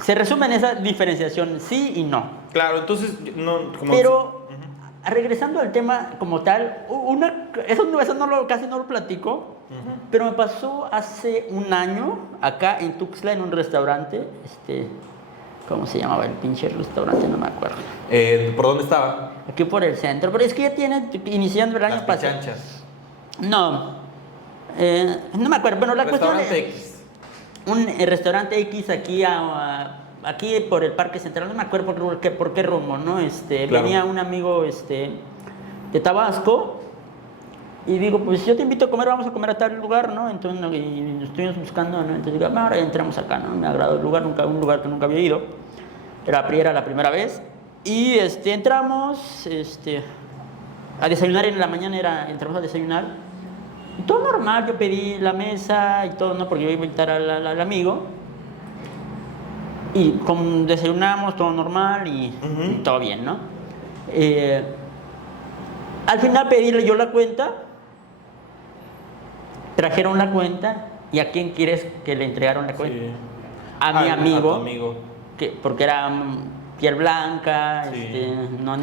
Se resume en esa diferenciación, sí y no. Claro, entonces, no, como... Pero, regresando al tema como tal, casi no lo platico, pero me pasó hace un año, acá en Tuxtla, en un restaurante, ¿cómo se llamaba el pinche restaurante? No me acuerdo. ¿Por dónde estaba? Aquí por el centro, pero es que ya tiene, iniciando el año pasado. Las Pichanchas. No. No me acuerdo, bueno, la cuestión es un restaurante X aquí aquí por el Parque Central, no me acuerdo por qué rumbo, ¿no? Claro. Venía un amigo de Tabasco y digo, pues yo te invito a comer, vamos a comer a tal lugar, ¿no? Entonces y estuvimos buscando, ¿no? Entonces digo, ahora ya entramos acá, ¿no? Me agradó el lugar, un lugar que nunca había ido, era la primera vez y entramos a desayunar en la mañana, entramos a desayunar. Todo normal, yo pedí la mesa y todo, ¿no? Porque yo iba a invitar al amigo. Y desayunamos, todo normal y todo bien, ¿no? Al final pedí yo la cuenta. Trajeron la cuenta. ¿Y a quién quieres que le entregaron la cuenta? Sí. A mi amigo. A tu amigo. Porque era piel blanca, sí. No...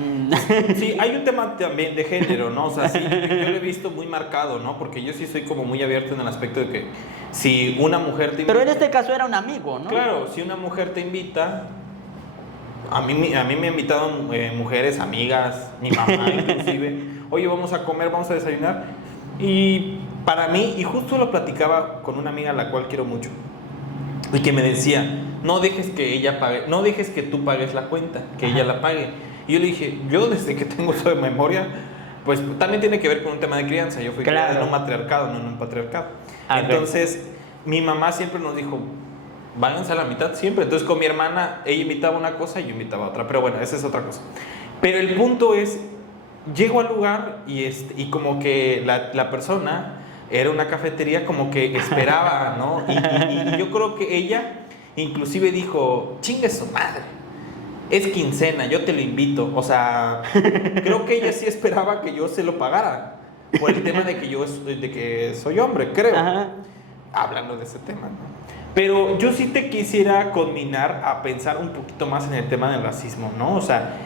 Sí, hay un tema también de género, ¿no? O sea, sí, yo lo he visto muy marcado, ¿no? Porque yo sí soy como muy abierto en el aspecto de que si una mujer te invita... Pero en este caso era un amigo, ¿no? Claro, si una mujer te invita... A mí me han invitado mujeres, amigas, mi mamá inclusive. Oye, vamos a comer, vamos a desayunar. Y para mí, y justo lo platicaba con una amiga a la cual quiero mucho, y que me decía, no dejes que ella pague, no dejes que tú pagues la cuenta, que ella la pague. Y yo le dije, yo desde que tengo eso de memoria, pues también tiene que ver con un tema de crianza. Yo fui criada en un matriarcado, no en un patriarcado. Entonces, mi mamá siempre nos dijo, váyanse a la mitad siempre. Entonces, con mi hermana, ella invitaba una cosa y yo invitaba otra. Pero bueno, esa es otra cosa. Pero el punto es, llego al lugar y como que la persona... Era una cafetería como que esperaba, ¿no? Y yo creo que ella inclusive dijo, chingue su madre, es quincena, yo te lo invito. O sea, creo que ella sí esperaba que yo se lo pagara. Por el tema de que yo soy hombre, creo. Ajá. Hablando de ese tema, ¿no? Pero yo sí te quisiera conminar a pensar un poquito más en el tema del racismo, ¿no? O sea,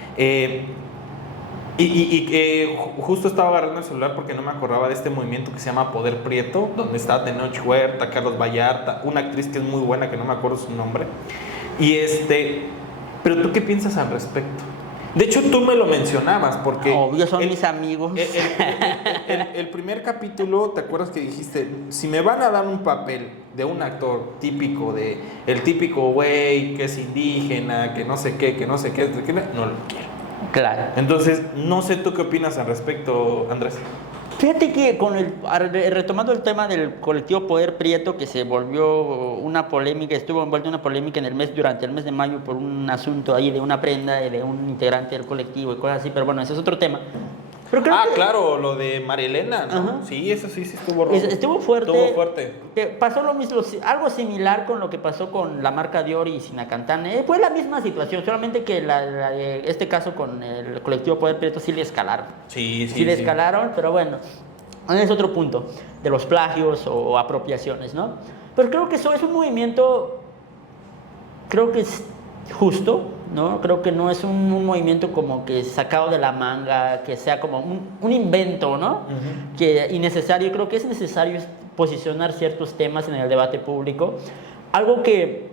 justo estaba agarrando el celular porque no me acordaba de este movimiento que se llama Poder Prieto, donde está Tenoch Huerta, Carlos Vallarta, una actriz que es muy buena, que no me acuerdo su nombre. Pero ¿tú qué piensas al respecto? De hecho, tú me lo mencionabas porque... Obvio, son mis amigos. El primer capítulo, ¿te acuerdas que dijiste? Si me van a dar un papel de un actor típico, el típico güey que es indígena, que no sé qué, no lo quiero. Claro. Entonces, no sé tú qué opinas al respecto, Andrés. Fíjate que retomando el tema del colectivo Poder Prieto, que se volvió una polémica, estuvo envuelto en una polémica durante el mes de mayo por un asunto ahí de una prenda de un integrante del colectivo y cosas así, pero bueno, ese es otro tema. Pero claro, lo de Marielena, ¿no? Ajá. Sí, eso sí estuvo rojo. Estuvo fuerte. Estuvo fuerte. Pasó lo mismo, algo similar con lo que pasó con la marca Dior y Sinacantán. Fue la misma situación, solamente que este caso con el colectivo Poder Prieto sí le escalaron. Sí le escalaron, pero bueno, es otro punto de los plagios o apropiaciones, ¿no? Pero creo que eso es un movimiento, creo que es justo, ¿no? Creo que no es un movimiento como que sacado de la manga, que sea como un invento, ¿no? Uh-huh. Que innecesario. Creo que es necesario posicionar ciertos temas en el debate público. Algo que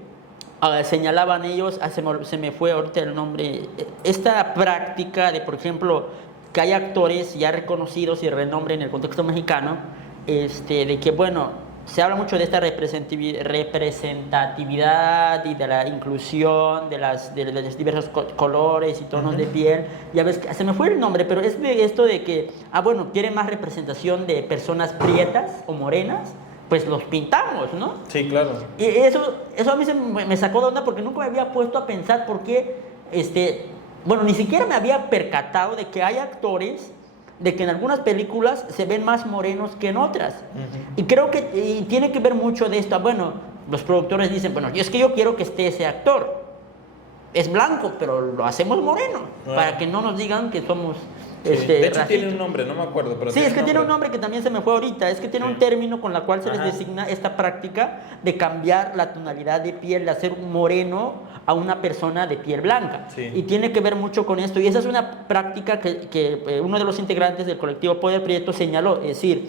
señalaban ellos, se me fue ahorita el nombre, esta práctica de, por ejemplo, que hay actores ya reconocidos y de renombre en el contexto mexicano, de que, bueno, se habla mucho de esta representatividad y de la inclusión de los diversos colores y tonos de piel. Ya ves, se me fue el nombre, pero es de esto de que, bueno, quiere más representación de personas prietas o morenas, pues los pintamos, ¿no? Sí, claro. Y eso a mí me sacó de onda porque nunca me había puesto a pensar por qué, bueno, ni siquiera me había percatado de que hay actores de que en algunas películas se ven más morenos que en otras. Uh-huh. Y creo que tiene que ver mucho de esto. Bueno, los productores dicen, bueno, es que yo quiero que esté ese actor. Es blanco, pero lo hacemos moreno, para que no nos digan que somos... de hecho racistas. Tiene un nombre, no me acuerdo. Pero sí, es que tiene un nombre que también se me fue ahorita. Es que tiene un término con la cual se les designa esta práctica de cambiar la tonalidad de piel, de hacer un moreno a una persona de piel blanca. Sí. Y tiene que ver mucho con esto. Y esa es una práctica que uno de los integrantes del colectivo Poder Prieto señaló. Es decir,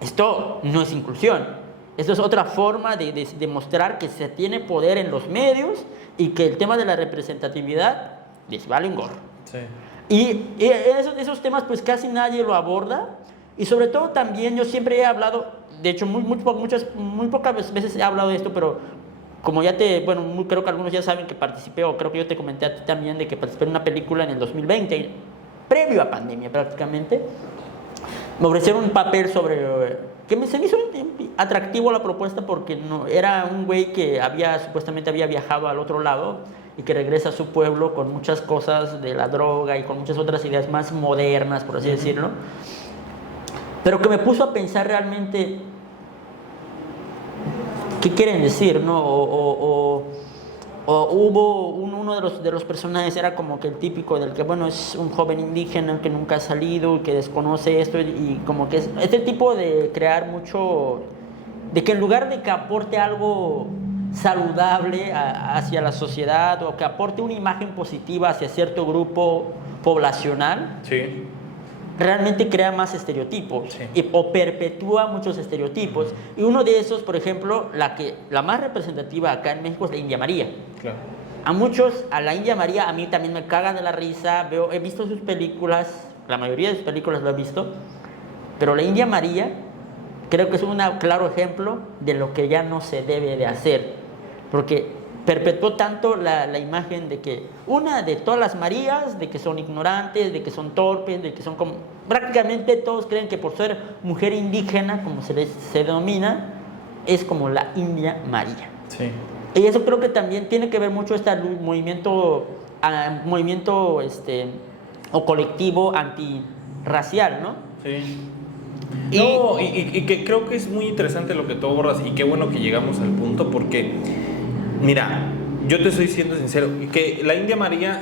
esto no es inclusión. Esto es otra forma de demostrar que se tiene poder en los medios y que el tema de la representatividad les vale un gorro. Sí. Y esos temas pues casi nadie lo aborda. Y sobre todo también yo siempre he hablado, de hecho muy pocas veces he hablado de esto, pero como creo que algunos ya saben que participé, o creo que yo te comenté a ti también de que participé en una película en el 2020, previo a pandemia prácticamente. Me ofrecieron un papel que se me hizo atractivo la propuesta porque no, era un güey que supuestamente había viajado al otro lado y que regresa a su pueblo con muchas cosas de la droga y con muchas otras ideas más modernas, por así decirlo. Pero que me puso a pensar realmente qué quieren decir, ¿no? O hubo uno de los personajes, era como que el típico del que, bueno, es un joven indígena que nunca ha salido, que desconoce esto, y como que es este tipo de crear mucho, de que en lugar de que aporte algo saludable hacia la sociedad o que aporte una imagen positiva hacia cierto grupo poblacional, sí, realmente crea más estereotipos, sí, o perpetúa muchos estereotipos. Y uno de esos, por ejemplo, la más representativa acá en México es la India María. Claro. A la India María, a mí también me cagan de la risa. He visto sus películas, la mayoría de sus películas lo he visto, pero la India María creo que es un claro ejemplo de lo que ya no se debe de hacer, porque perpetuó tanto la imagen de que de todas las Marías, de que son ignorantes, de que son torpes, de que son como... Prácticamente todos creen que por ser mujer indígena, como se denomina, es como la India María. Sí. Y eso creo que también tiene que ver mucho este movimiento o colectivo antirracial, ¿no? Sí. Y que creo que es muy interesante lo que tú abordas, y qué bueno que llegamos al punto, porque mira, yo te estoy siendo sincero, que la India María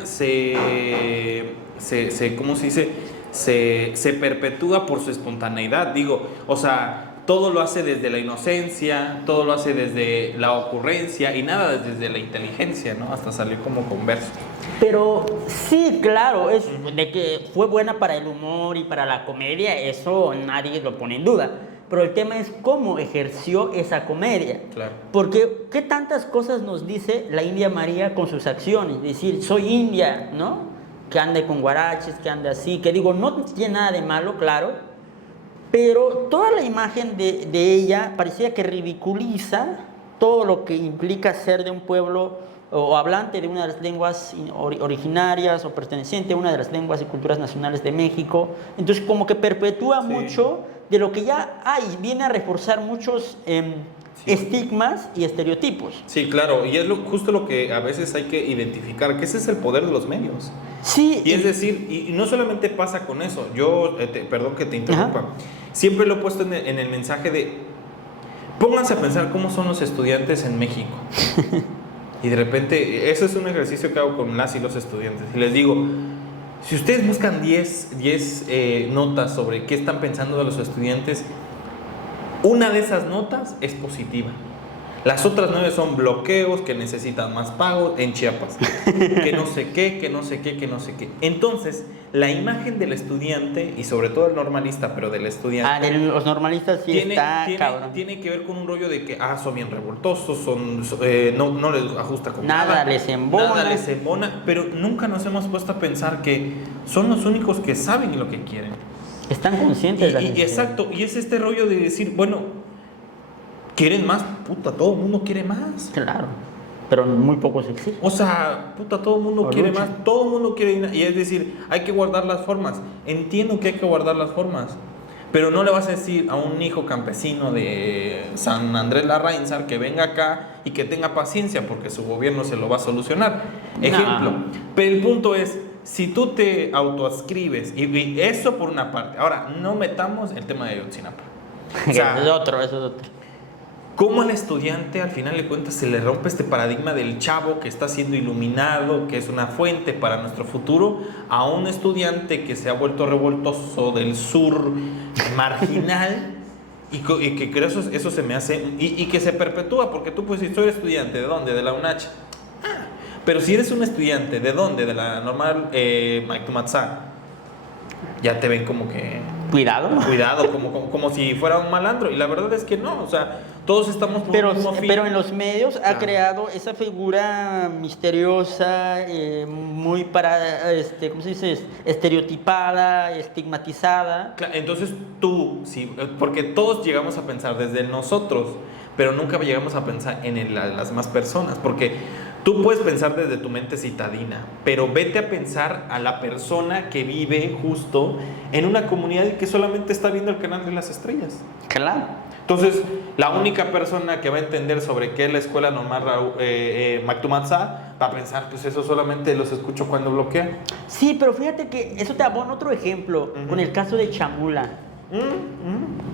¿cómo se dice? Se perpetúa por su espontaneidad. Digo, o sea, todo lo hace desde la inocencia, todo lo hace desde la ocurrencia y nada desde la inteligencia, ¿no? Hasta salió como con versos. Pero sí, claro, es de que fue buena para el humor y para la comedia, eso nadie lo pone en duda. Pero el tema es cómo ejerció esa comedia. Claro. Porque qué tantas cosas nos dice la India María con sus acciones. Decir, soy india, ¿no? Que ande con guaraches, que ande así. Que digo, no tiene nada de malo, claro. Pero toda la imagen de ella parecía que ridiculiza todo lo que implica ser de un pueblo o hablante de una de las lenguas originarias o perteneciente a una de las lenguas y culturas nacionales de México. Entonces como que perpetúa mucho de lo que ya hay, viene a reforzar muchos estigmas y estereotipos. Sí, claro, y es justo lo que a veces hay que identificar, que ese es el poder de los medios. Sí. Y es decir, y no solamente pasa con eso, yo, perdón que te interrumpa, siempre lo he puesto en el mensaje de, pónganse a pensar cómo son los estudiantes en México. Y de repente, eso es un ejercicio que hago con las y los estudiantes. Y les digo, si ustedes buscan 10 notas sobre qué están pensando de los estudiantes, una de esas notas es positiva. Las otras 9 son bloqueos, que necesitan más pagos en Chiapas. Que no sé qué, que no sé qué, que no sé qué. Entonces, la imagen del estudiante, y sobre todo el normalista, pero del estudiante... de los normalistas sí cabrón. Tiene que ver con un rollo de que, son bien revoltosos, no les ajusta con nada les embona. Nada les embona, pero nunca nos hemos puesto a pensar que son los únicos que saben lo que quieren. Están conscientes de la exacto, y es este rollo de decir, bueno... ¿Quieren más? Puta, todo el mundo quiere más. Claro, pero muy pocos existen. O sea, puta, todo el mundo quiere más, todo el mundo quiere... Y es decir, hay que guardar las formas. Entiendo que hay que guardar las formas, pero no le vas a decir a un hijo campesino de San Andrés Larrainzar que venga acá y que tenga paciencia porque su gobierno se lo va a solucionar. Ejemplo. Pero el punto es, si tú te autoascribes, y eso por una parte. Ahora, no metamos el tema de Ayotzinapa. O sea, eso es otro. ¿Cómo al estudiante al final de cuentas se le rompe este paradigma del chavo que está siendo iluminado, que es una fuente para nuestro futuro, a un estudiante que se ha vuelto revoltoso del sur marginal y que creo eso se me hace y que se perpetúa? Porque tú pues si soy estudiante, ¿de dónde? De la UNACH. Pero si eres un estudiante, ¿de dónde? De la normal Maictumatzá, ya te ven como que... Cuidado, como si fuera un malandro. Y la verdad es que no, o sea, todos estamos por un mismo fin. Pero en los medios ha creado esa figura misteriosa, muy ¿cómo se dice? Estereotipada, estigmatizada. Claro, entonces tú, sí, porque todos llegamos a pensar desde nosotros, pero nunca llegamos a pensar en las demás personas, porque tú puedes pensar desde tu mente citadina, pero vete a pensar a la persona que vive justo en una comunidad y que solamente está viendo el canal de las estrellas. Claro. Entonces, la única persona que va a entender sobre qué es la escuela normal Maictumatzá va a pensar, pues eso solamente los escucho cuando bloquean. Sí, pero fíjate que eso te abona otro ejemplo con el caso de Chamula.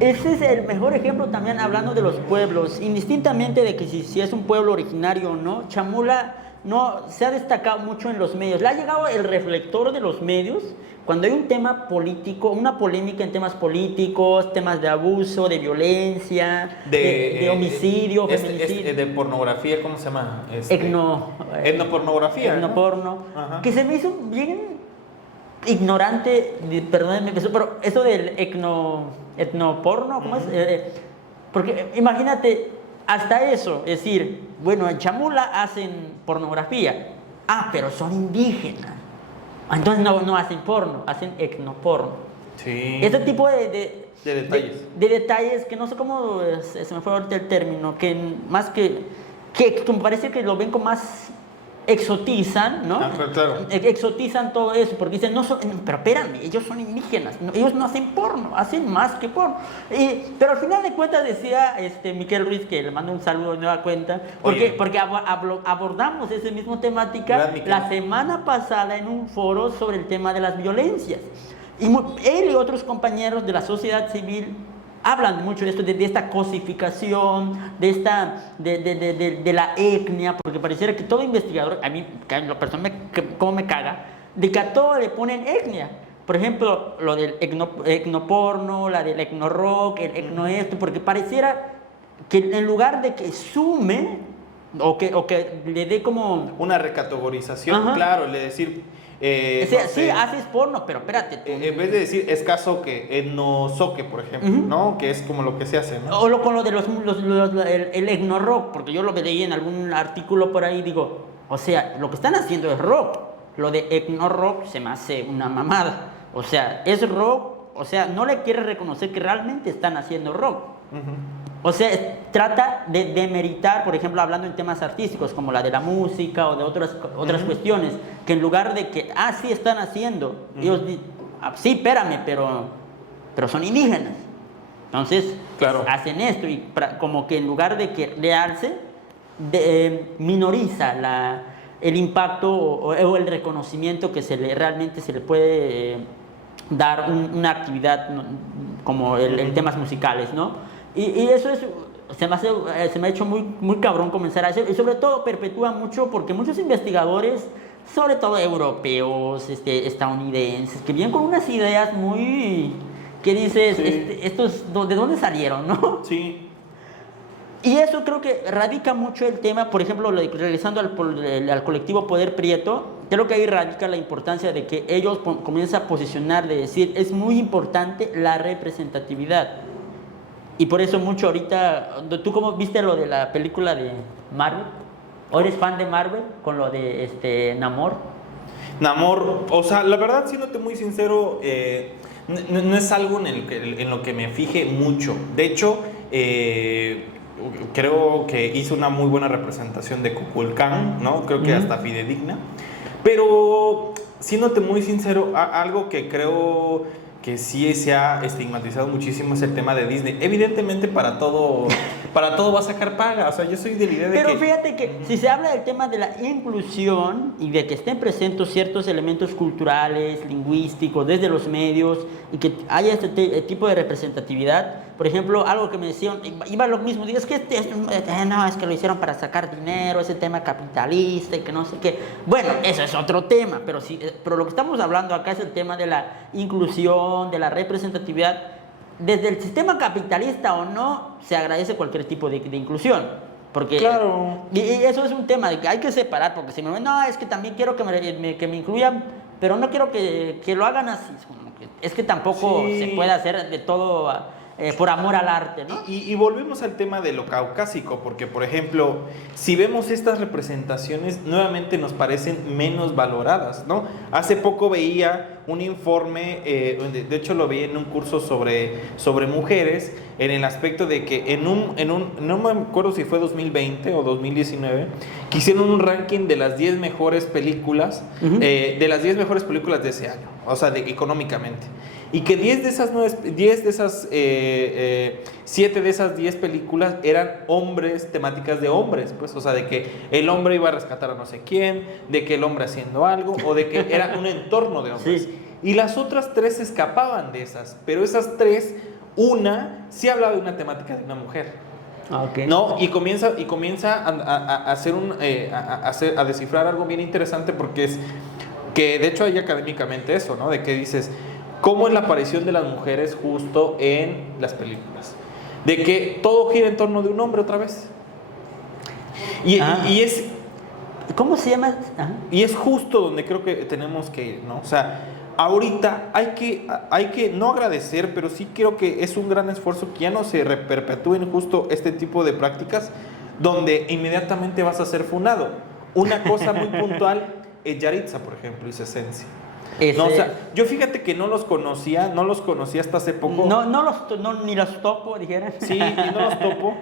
Ese es el mejor ejemplo también hablando de los pueblos, indistintamente de que si es un pueblo originario o no. Chamula no se ha destacado mucho en los medios. Le ha llegado el reflector de los medios cuando hay un tema político, una polémica en temas políticos, temas de abuso, de violencia, de homicidio, feminicidio. De pornografía, ¿cómo se llama? Etnopornografía. Etnoporno. ¿No? Que se me hizo bien ignorante, perdónenme, pero eso del etnoporno, ¿cómo es? Porque imagínate, hasta eso, es decir, bueno, en Chamula hacen pornografía, pero son indígenas, entonces no hacen porno, hacen etnoporno. Sí. Ese tipo de detalles. De detalles que no sé cómo, se me fue ahorita el término, que más que me parece que lo ven con más... exotizan, ¿no? Claro. Exotizan todo eso, porque dicen, pero espérame, ellos son indígenas, ellos no hacen porno, hacen más que porno. Pero al final de cuentas decía Miquel Ruiz, que le mando un saludo de nueva cuenta, porque abordamos esa misma temática la semana pasada en un foro sobre el tema de las violencias. Y él y otros compañeros de la sociedad civil hablan mucho de esto, de esta cosificación, de la etnia, porque pareciera que todo investigador, a mí, en lo personal, cómo me caga, de que a todo le ponen etnia. por ejemplo, lo del etnoporno, la del etnorock, el etno esto, porque pareciera que en lugar de que sume o que le dé como... Una recategorización, Ajá. claro, le decir... o sea, no sí, sé, haces porno, pero espérate. Tú, en vez de decir escasoque, etnosoque, por ejemplo, ¿no? Que es como lo que se hace, ¿no? o con lo de el etnorock, porque yo lo leí en algún artículo por ahí, digo, o sea, lo que están haciendo es rock. Lo de etnorock se me hace una mamada. O sea, es rock, o sea, no le quiere reconocer que realmente están haciendo rock. O sea, trata de demeritar, por ejemplo, hablando en temas artísticos, como la de la música o de otras cuestiones, que en lugar de que, sí están haciendo, ellos dicen, sí, espérame, pero son indígenas. Entonces, Claro. hacen esto y como que en lugar de que realce, minoriza el impacto o el reconocimiento que realmente se le puede dar una actividad como en temas musicales, ¿no? Y eso se me ha hecho muy, muy cabrón comenzar a hacer, y sobre todo perpetúa mucho porque muchos investigadores, sobre todo europeos, estadounidenses, que vienen con unas ideas muy... que dices, Sí. estos, ¿de dónde salieron, no? Sí. Y eso creo que radica mucho el tema, por ejemplo, regresando al colectivo Poder Prieto, creo que ahí radica la importancia de que ellos comienzan a posicionar, de decir, es muy importante la representatividad. Y por eso mucho ahorita, ¿tú cómo viste lo de la película de Marvel? ¿O eres fan de Marvel con lo de Namor? Namor, o sea, la verdad, siéndote muy sincero, no es algo en lo que me fije mucho. De hecho, creo que hizo una muy buena representación de Kukulcán, ¿no? Creo que hasta fidedigna. Pero, siéndote muy sincero, algo que creo que sí se ha estigmatizado muchísimo es el tema de Disney. Evidentemente para todo va a sacar paga. O sea, yo soy de la idea de Pero que... fíjate que si se habla del tema de la inclusión y de que estén presentes ciertos elementos culturales, lingüísticos, desde los medios, y que haya este tipo de representatividad, por ejemplo, algo que me decían, iba lo mismo, digo, es que no, es que lo hicieron para sacar dinero, ese tema capitalista y que no sé qué. Bueno, eso es otro tema, pero lo que estamos hablando acá es el tema de la inclusión, de la representatividad. Desde el sistema capitalista o no, se agradece cualquier tipo de inclusión. Porque, Claro. y eso es un tema de que hay que separar, porque si me ven, no, es que también quiero que me incluyan, pero no quiero que lo hagan así. Es que tampoco Sí. se puede hacer de todo por amor al arte, ¿no? Y volvemos al tema de lo caucásico, porque por ejemplo, si vemos estas representaciones, nuevamente nos parecen menos valoradas, ¿no? Hace poco veía un informe, de hecho lo vi en un curso sobre mujeres, en el aspecto de que no me acuerdo si fue 2020 o 2019, que hicieron un ranking de las 10 mejores películas, de las 10 mejores películas de ese año, o sea, económicamente. Y que 7 de esas 10 películas eran hombres, temáticas de hombres, pues, o sea, de que el hombre iba a rescatar a no sé quién, de que el hombre haciendo algo, o de que era un entorno de hombres. Sí. Y las otras 3 escapaban de esas, pero esas 3, una sí hablaba de una temática de una mujer. Okay. ¿No? Y comienza a hacer a descifrar algo bien interesante, porque es que de hecho hay académicamente eso, ¿no? De que dices, ¿cómo es la aparición de las mujeres justo en las películas? De que todo gira en torno de un hombre otra vez. Y es... ¿Cómo se llama? Y es justo donde creo que tenemos que ir, ¿no? O sea, ahorita hay que no agradecer, pero sí creo que es un gran esfuerzo que ya no se perpetúen justo este tipo de prácticas donde inmediatamente vas a ser funado. Una cosa muy puntual es Yaritza, por ejemplo, y su esencia. No, o sea, yo fíjate que no los conocía hasta hace poco. Ni los topo, dijeran. Sí, y no los topo.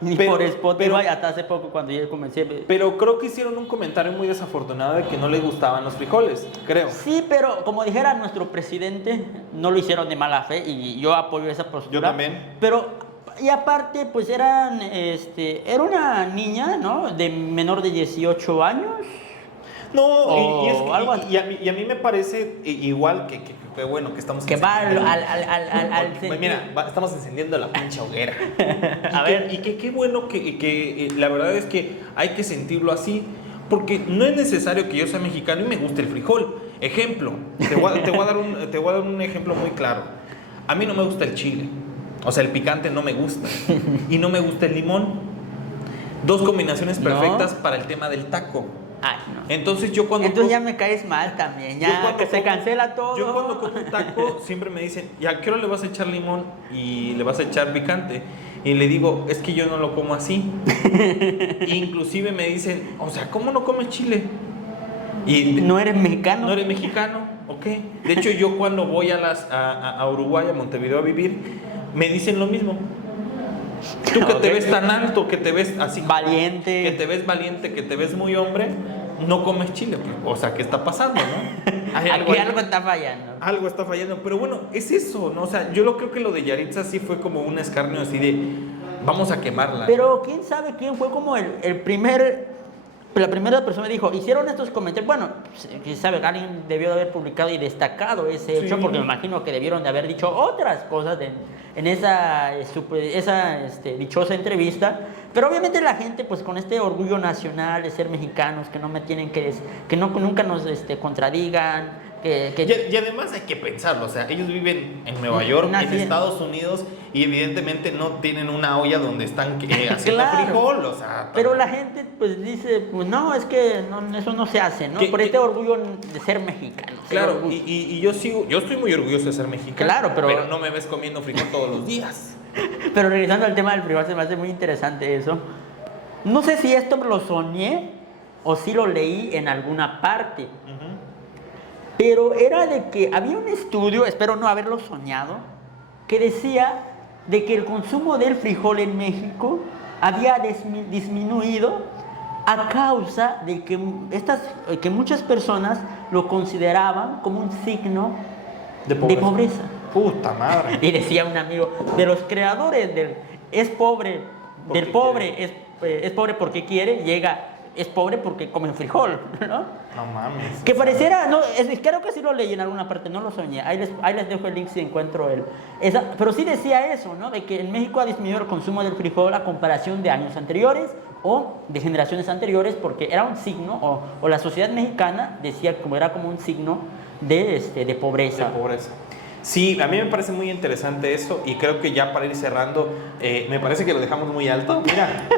Ni por Spotify, hasta hace poco cuando yo comencé. Pero creo que hicieron un comentario muy desafortunado de que no les gustaban los frijoles, creo. Sí, pero como dijera nuestro presidente, no lo hicieron de mala fe y yo apoyo esa postura. Yo también. Pero, y aparte, pues era una niña, ¿no? De menor de 18 años. No, algo así. y a mí me parece igual que bueno, que estamos... Que va Mira, estamos encendiendo la pinche hoguera. A ver. Y qué bueno que la verdad es que hay que sentirlo así, porque no es necesario que yo sea mexicano y me guste el frijol. Ejemplo, te voy a dar un ejemplo muy claro. A mí no me gusta el chile, o sea, el picante no me gusta. Y no me gusta el limón. Dos combinaciones perfectas para el tema del taco. Ay, no. Entonces ya me caes mal también, ya que se cancela todo. Yo cuando como un taco siempre me dicen, ¿y a qué hora le vas a echar limón y le vas a echar picante? Y le digo, es que yo no lo como así. Inclusive me dicen, o sea, ¿cómo no comes chile? Y ¿No eres mexicano? ¿No eres mexicano? Ok. De hecho, yo cuando voy a Uruguay, a Montevideo a vivir, me dicen lo mismo. Tú que te ves tan alto, que te ves así valiente, que te ves valiente, que te ves muy hombre, no comes chile. O sea, ¿qué está pasando, no? Algo está fallando. Algo está fallando. Pero bueno, es eso, ¿no? O sea, yo creo que lo de Yaritza sí fue como un escarnio así de vamos a quemarla. Pero quién sabe quién fue como el primer. La primera persona dijo, hicieron estos comentarios. Bueno, quién sabe, alguien debió de haber publicado y destacado ese hecho, porque me imagino que debieron de haber dicho otras cosas en esa dichosa entrevista. Pero obviamente la gente, pues con este orgullo nacional de ser mexicanos, que no me tienen que nunca nos contradigan. Y además hay que pensarlo, o sea, ellos viven en Nueva York, en Estados Unidos, y evidentemente no tienen una olla donde están haciendo frijol, o sea. Pero la gente pues dice, pues no, es que eso no se hace, ¿no? Por este orgullo de ser mexicano. Claro, y yo estoy muy orgulloso de ser mexicano. Claro, pero no me ves comiendo frijol todos los días. Pero regresando al tema del frijol, se me hace muy interesante eso. No sé si esto lo soñé o si lo leí en alguna parte. Pero era de que había un estudio, espero no haberlo soñado, que decía de que el consumo del frijol en México había disminuido a causa de que muchas personas lo consideraban como un signo de pobreza. Puta madre. Y decía un amigo, de los creadores del es pobre, del pobre es pobre porque quiere, llega es pobre porque come frijol, ¿no? No mames. Que pareciera, no, creo que sí lo leí en alguna parte, no lo soñé. Ahí les dejo el link si encuentro pero sí decía eso, ¿no? De que en México ha disminuido el consumo del frijol a comparación de años anteriores o de generaciones anteriores, porque era un signo, o la sociedad mexicana decía como era como un signo de pobreza. De pobreza. Sí, a mí me parece muy interesante eso, y creo que ya para ir cerrando, me parece que lo dejamos muy alto. Mira,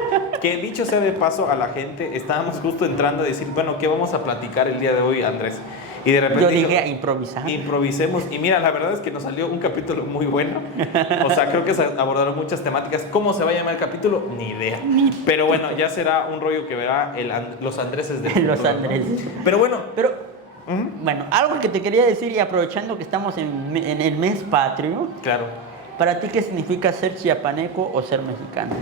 que dicho sea de paso a la gente, estábamos justo entrando a decir, bueno, ¿qué vamos a platicar el día de hoy, Andrés? Y de repente yo dije improvisar. Improvisemos, y mira, la verdad es que nos salió un capítulo muy bueno. O sea, creo que se abordaron muchas temáticas. ¿Cómo se va a llamar el capítulo? Ni idea. Pero bueno, ya será un rollo que verá los Andreses de los Andreses. ¿no? Pero bueno, bueno, algo que te quería decir, y aprovechando que estamos en el mes patrio. Claro. ¿Para ti qué significa ser chiapaneco o ser mexicano?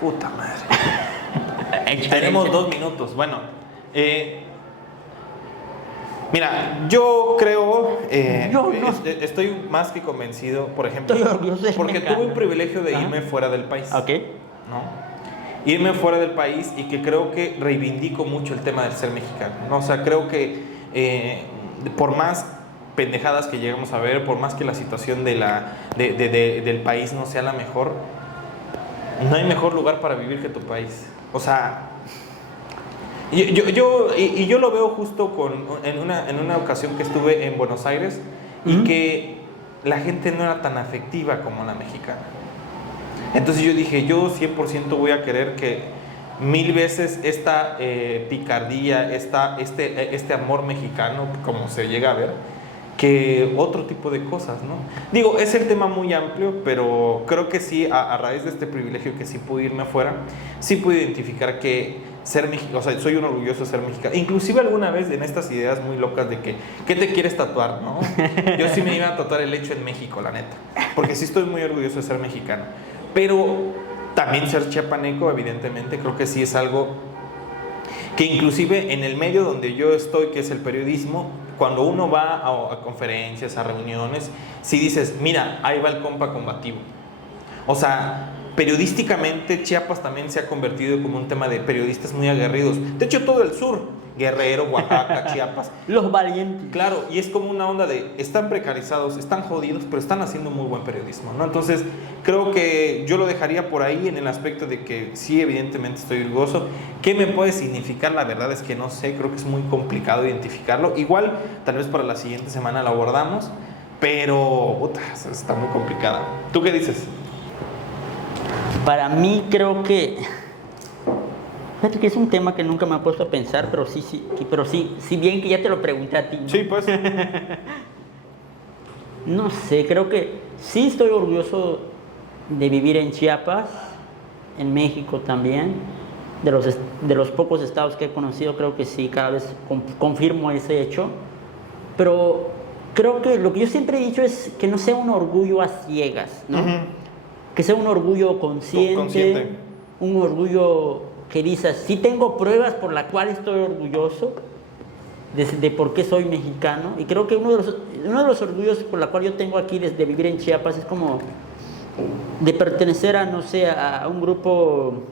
Puta madre. Tenemos 2 minutos. Bueno, mira, yo creo, estoy más que convencido, por ejemplo, estoy orgulloso de porque mexicano. tuve un privilegio de irme fuera del país. Ok. ¿No? Irme fuera del país, y que creo que reivindico mucho el tema del ser mexicano, ¿no? O sea, creo que por más pendejadas que llegamos a ver, por más que la situación del país no sea la mejor, no hay mejor lugar para vivir que tu país. O sea, yo lo veo justo en una ocasión que estuve en Buenos Aires, y que la gente no era tan afectiva como la mexicana. Entonces yo dije, yo 100% voy a querer que 1000 veces esta picardía, este amor mexicano, como se llega a ver, que otro tipo de cosas, ¿no? Digo, es el tema muy amplio, pero creo que sí, a raíz de este privilegio que sí pude irme afuera, sí pude identificar que ser mexicano, o sea, soy un orgulloso de ser mexicano. Inclusive alguna vez en estas ideas muy locas de que, ¿qué te quieres tatuar, no? Yo sí me iba a tatuar el hecho en México, la neta, porque sí estoy muy orgulloso de ser mexicano. Pero también ser chiapaneco, evidentemente, creo que sí es algo que inclusive en el medio donde yo estoy, que es el periodismo, cuando uno va a conferencias, a reuniones, sí dices, mira, ahí va el compa combativo. O sea, periodísticamente Chiapas también se ha convertido como un tema de periodistas muy aguerridos. De hecho, todo el sur, Guerrero, Oaxaca, Chiapas. Los valientes. Claro, y es como una onda de, están precarizados, están jodidos, pero están haciendo muy buen periodismo, ¿no? Entonces, creo que yo lo dejaría por ahí en el aspecto de que sí, evidentemente estoy orgulloso. ¿Qué me puede significar? La verdad es que no sé, creo que es muy complicado identificarlo. Igual, tal vez para la siguiente semana lo abordamos, pero, puta, está muy complicada. ¿Tú qué dices? Para mí creo que... Fíjate que es un tema que nunca me he puesto a pensar, pero si bien que ya te lo pregunté a ti, ¿no? Sí, pues. No sé, creo que sí estoy orgulloso de vivir en Chiapas, en México también. De los pocos estados que he conocido, creo que sí, cada vez confirmo ese hecho. Pero creo que lo que yo siempre he dicho es que no sea un orgullo a ciegas, ¿no? Uh-huh. Que sea un orgullo consciente, un orgullo que dice, sí tengo pruebas por las cuales estoy orgulloso de por qué soy mexicano. Y creo que uno de los orgullos por la cual yo tengo aquí desde vivir en Chiapas es como de pertenecer a, no sé, a un grupo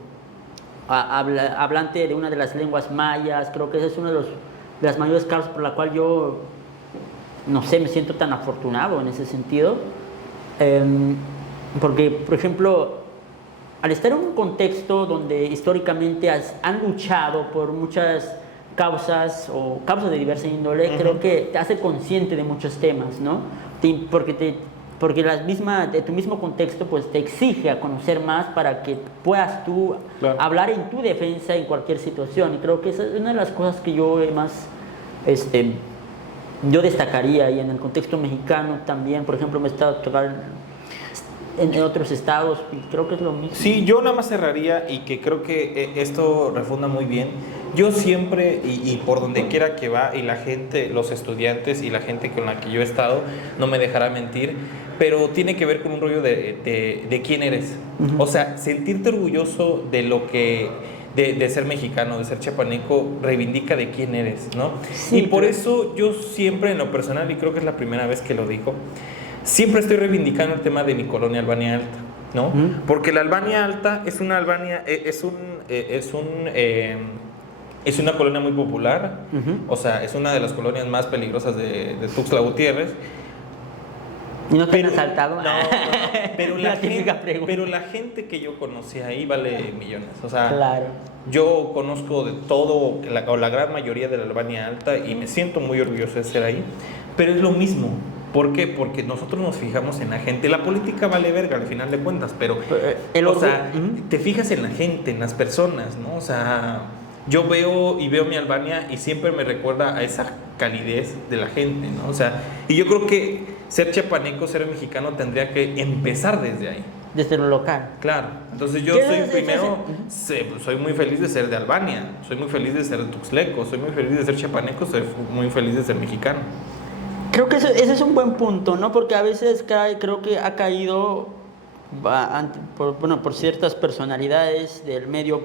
hablante de una de las lenguas mayas. Creo que ese es uno de las mayores causas por la cual yo, no sé, me siento tan afortunado en ese sentido. Porque, por ejemplo, al estar en un contexto donde históricamente han luchado por muchas causas o causas de diversa índole, uh-huh, creo que te hace consciente de muchos temas, ¿no? Porque de tu mismo contexto pues te exige a conocer más para que puedas tú, claro, hablar en tu defensa en cualquier situación. Y creo que esa es una de las cosas que yo más yo destacaría. Y en el contexto mexicano también, por ejemplo, me he estado tocando en otros estados, y creo que es lo mismo. Sí, yo nada más cerraría, y que creo que esto refunda muy bien. Yo siempre, y por donde quiera que va, y la gente, los estudiantes y la gente con la que yo he estado, no me dejará mentir, pero tiene que ver con un rollo de quién eres. Uh-huh. O sea, sentirte orgulloso de lo que... De ser mexicano, de ser chiapaneco, reivindica de quién eres, ¿no? Sí, y por eso yo siempre, en lo personal, y creo que es la primera vez que lo digo, siempre estoy reivindicando el tema de mi colonia Albania Alta, ¿no? Porque la Albania Alta es una Albania, es una colonia muy popular, o sea, es una de las colonias más peligrosas de Tuxtla Gutiérrez. ¿Y no te han asaltado? No, pero la gente que yo conocí ahí vale millones, o sea, claro, yo conozco de todo, o la gran mayoría de la Albania Alta, y me siento muy orgulloso de ser ahí, pero es lo mismo. ¿Por qué? Porque nosotros nos fijamos en la gente. La política vale verga al final de cuentas, pero te fijas en la gente, en las personas, ¿no? O sea, yo veo mi Albania y siempre me recuerda a esa calidez de la gente, ¿no? O sea, y yo creo que ser chiapaneco, ser mexicano tendría que empezar desde ahí. Desde lo local. Claro. Entonces yo soy muy feliz de ser de Albania, soy muy feliz de ser tuxtleco, soy muy feliz de ser chiapaneco, soy muy feliz de ser mexicano. Creo que ese es un buen punto, ¿no? Porque a veces creo que ha caído por ciertas personalidades del medio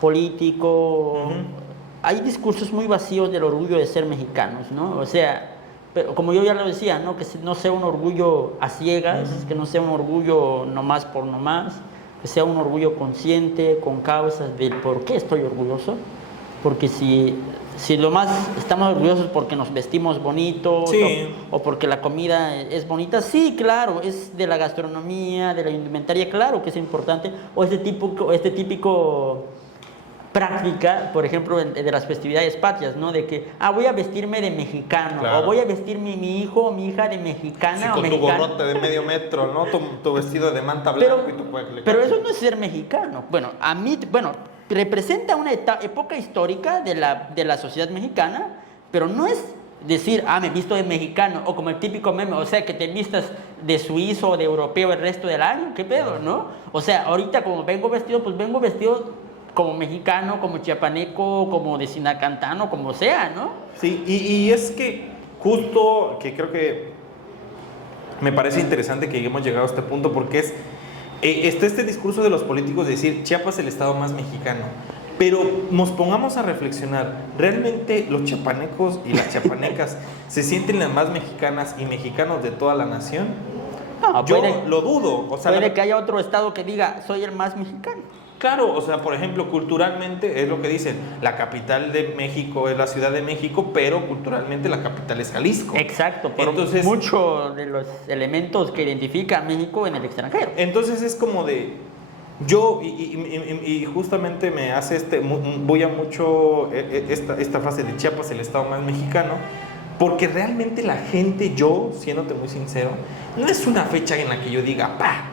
político. Uh-huh. Hay discursos muy vacíos del orgullo de ser mexicanos, ¿no? O sea, pero como yo ya lo decía, ¿no? Que no sea un orgullo a ciegas, uh-huh, que no sea un orgullo nomás por nomás, que sea un orgullo consciente, con causas del por qué estoy orgulloso. Porque si lo más estamos orgullosos porque nos vestimos bonito, sí, o porque la comida es bonita, sí, claro, es de la gastronomía, de la indumentaria, claro que es importante, o este típico práctica, por ejemplo, de las festividades patrias, ¿no? De que, voy a vestirme de mexicano, claro, o voy a vestir mi hijo o mi hija de mexicana, sí, con o mexicana. Tu gorrote de medio metro, ¿no? Tu vestido de manta blanco y tu pero eso no es ser mexicano. Bueno, representa una época histórica de la sociedad mexicana, pero no es decir, me visto de mexicano, o como el típico meme, o sea, que te vistas de suizo o de europeo el resto del año, ¿qué pedo, no? O sea, ahorita como vengo vestido como mexicano, como chiapaneco, como de sinacantano, como sea, ¿no? Sí, y es que justo que creo que me parece interesante que hemos llegado a este punto, porque está este discurso de los políticos de decir Chiapas es el estado más mexicano, pero nos pongamos a reflexionar, ¿realmente los chiapanecos y las chiapanecas se sienten las más mexicanas y mexicanos de toda la nación? No, Yo puede- lo dudo. O sea, Puede que haya otro estado que diga, soy el más mexicano. claro, o sea, por ejemplo, culturalmente es lo que dicen, la capital de México es la Ciudad de México, pero culturalmente la capital es Jalisco. Exacto, por Entonces- muchos de los elementos que identifica a México en el extranjero. Entonces es como de, yo, y justamente me hace bulla mucho esta frase de Chiapas, el estado más mexicano, porque realmente la gente, yo, siéndote muy sincero, no es una fecha en la que yo diga, ¡pah!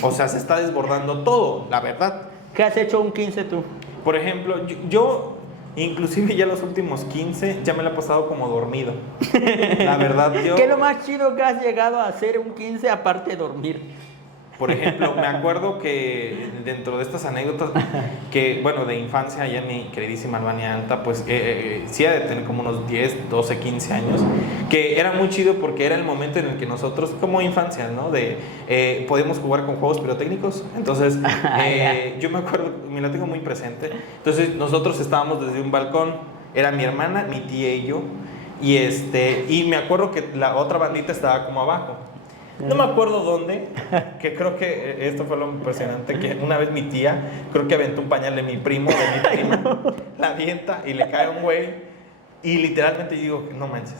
O sea, se está desbordando todo, la verdad. ¿Qué has hecho un 15 tú? Por ejemplo, yo inclusive ya los últimos 15 ya me la he pasado como dormido. La verdad, yo... ¿Qué es lo más chido que has llegado a hacer un 15 aparte de dormir? Por ejemplo, me acuerdo que dentro de estas anécdotas que, bueno, de infancia, ya mi queridísima Albania Alta, pues sí ha de tener como unos 10, 12, 15 años, que era muy chido porque era el momento en el que nosotros, como infancia, ¿no? Podíamos jugar con juegos pirotécnicos. Entonces, yo me acuerdo, me la tengo muy presente. Entonces, nosotros estábamos desde un balcón, era mi hermana, mi tía y yo, y me acuerdo que la otra bandita estaba como abajo. No me acuerdo dónde, que creo que esto fue lo impresionante, que una vez mi tía, creo que aventó un pañal de mi primo, de mi prima, la avienta y le cae a un güey, y literalmente yo digo, no manches.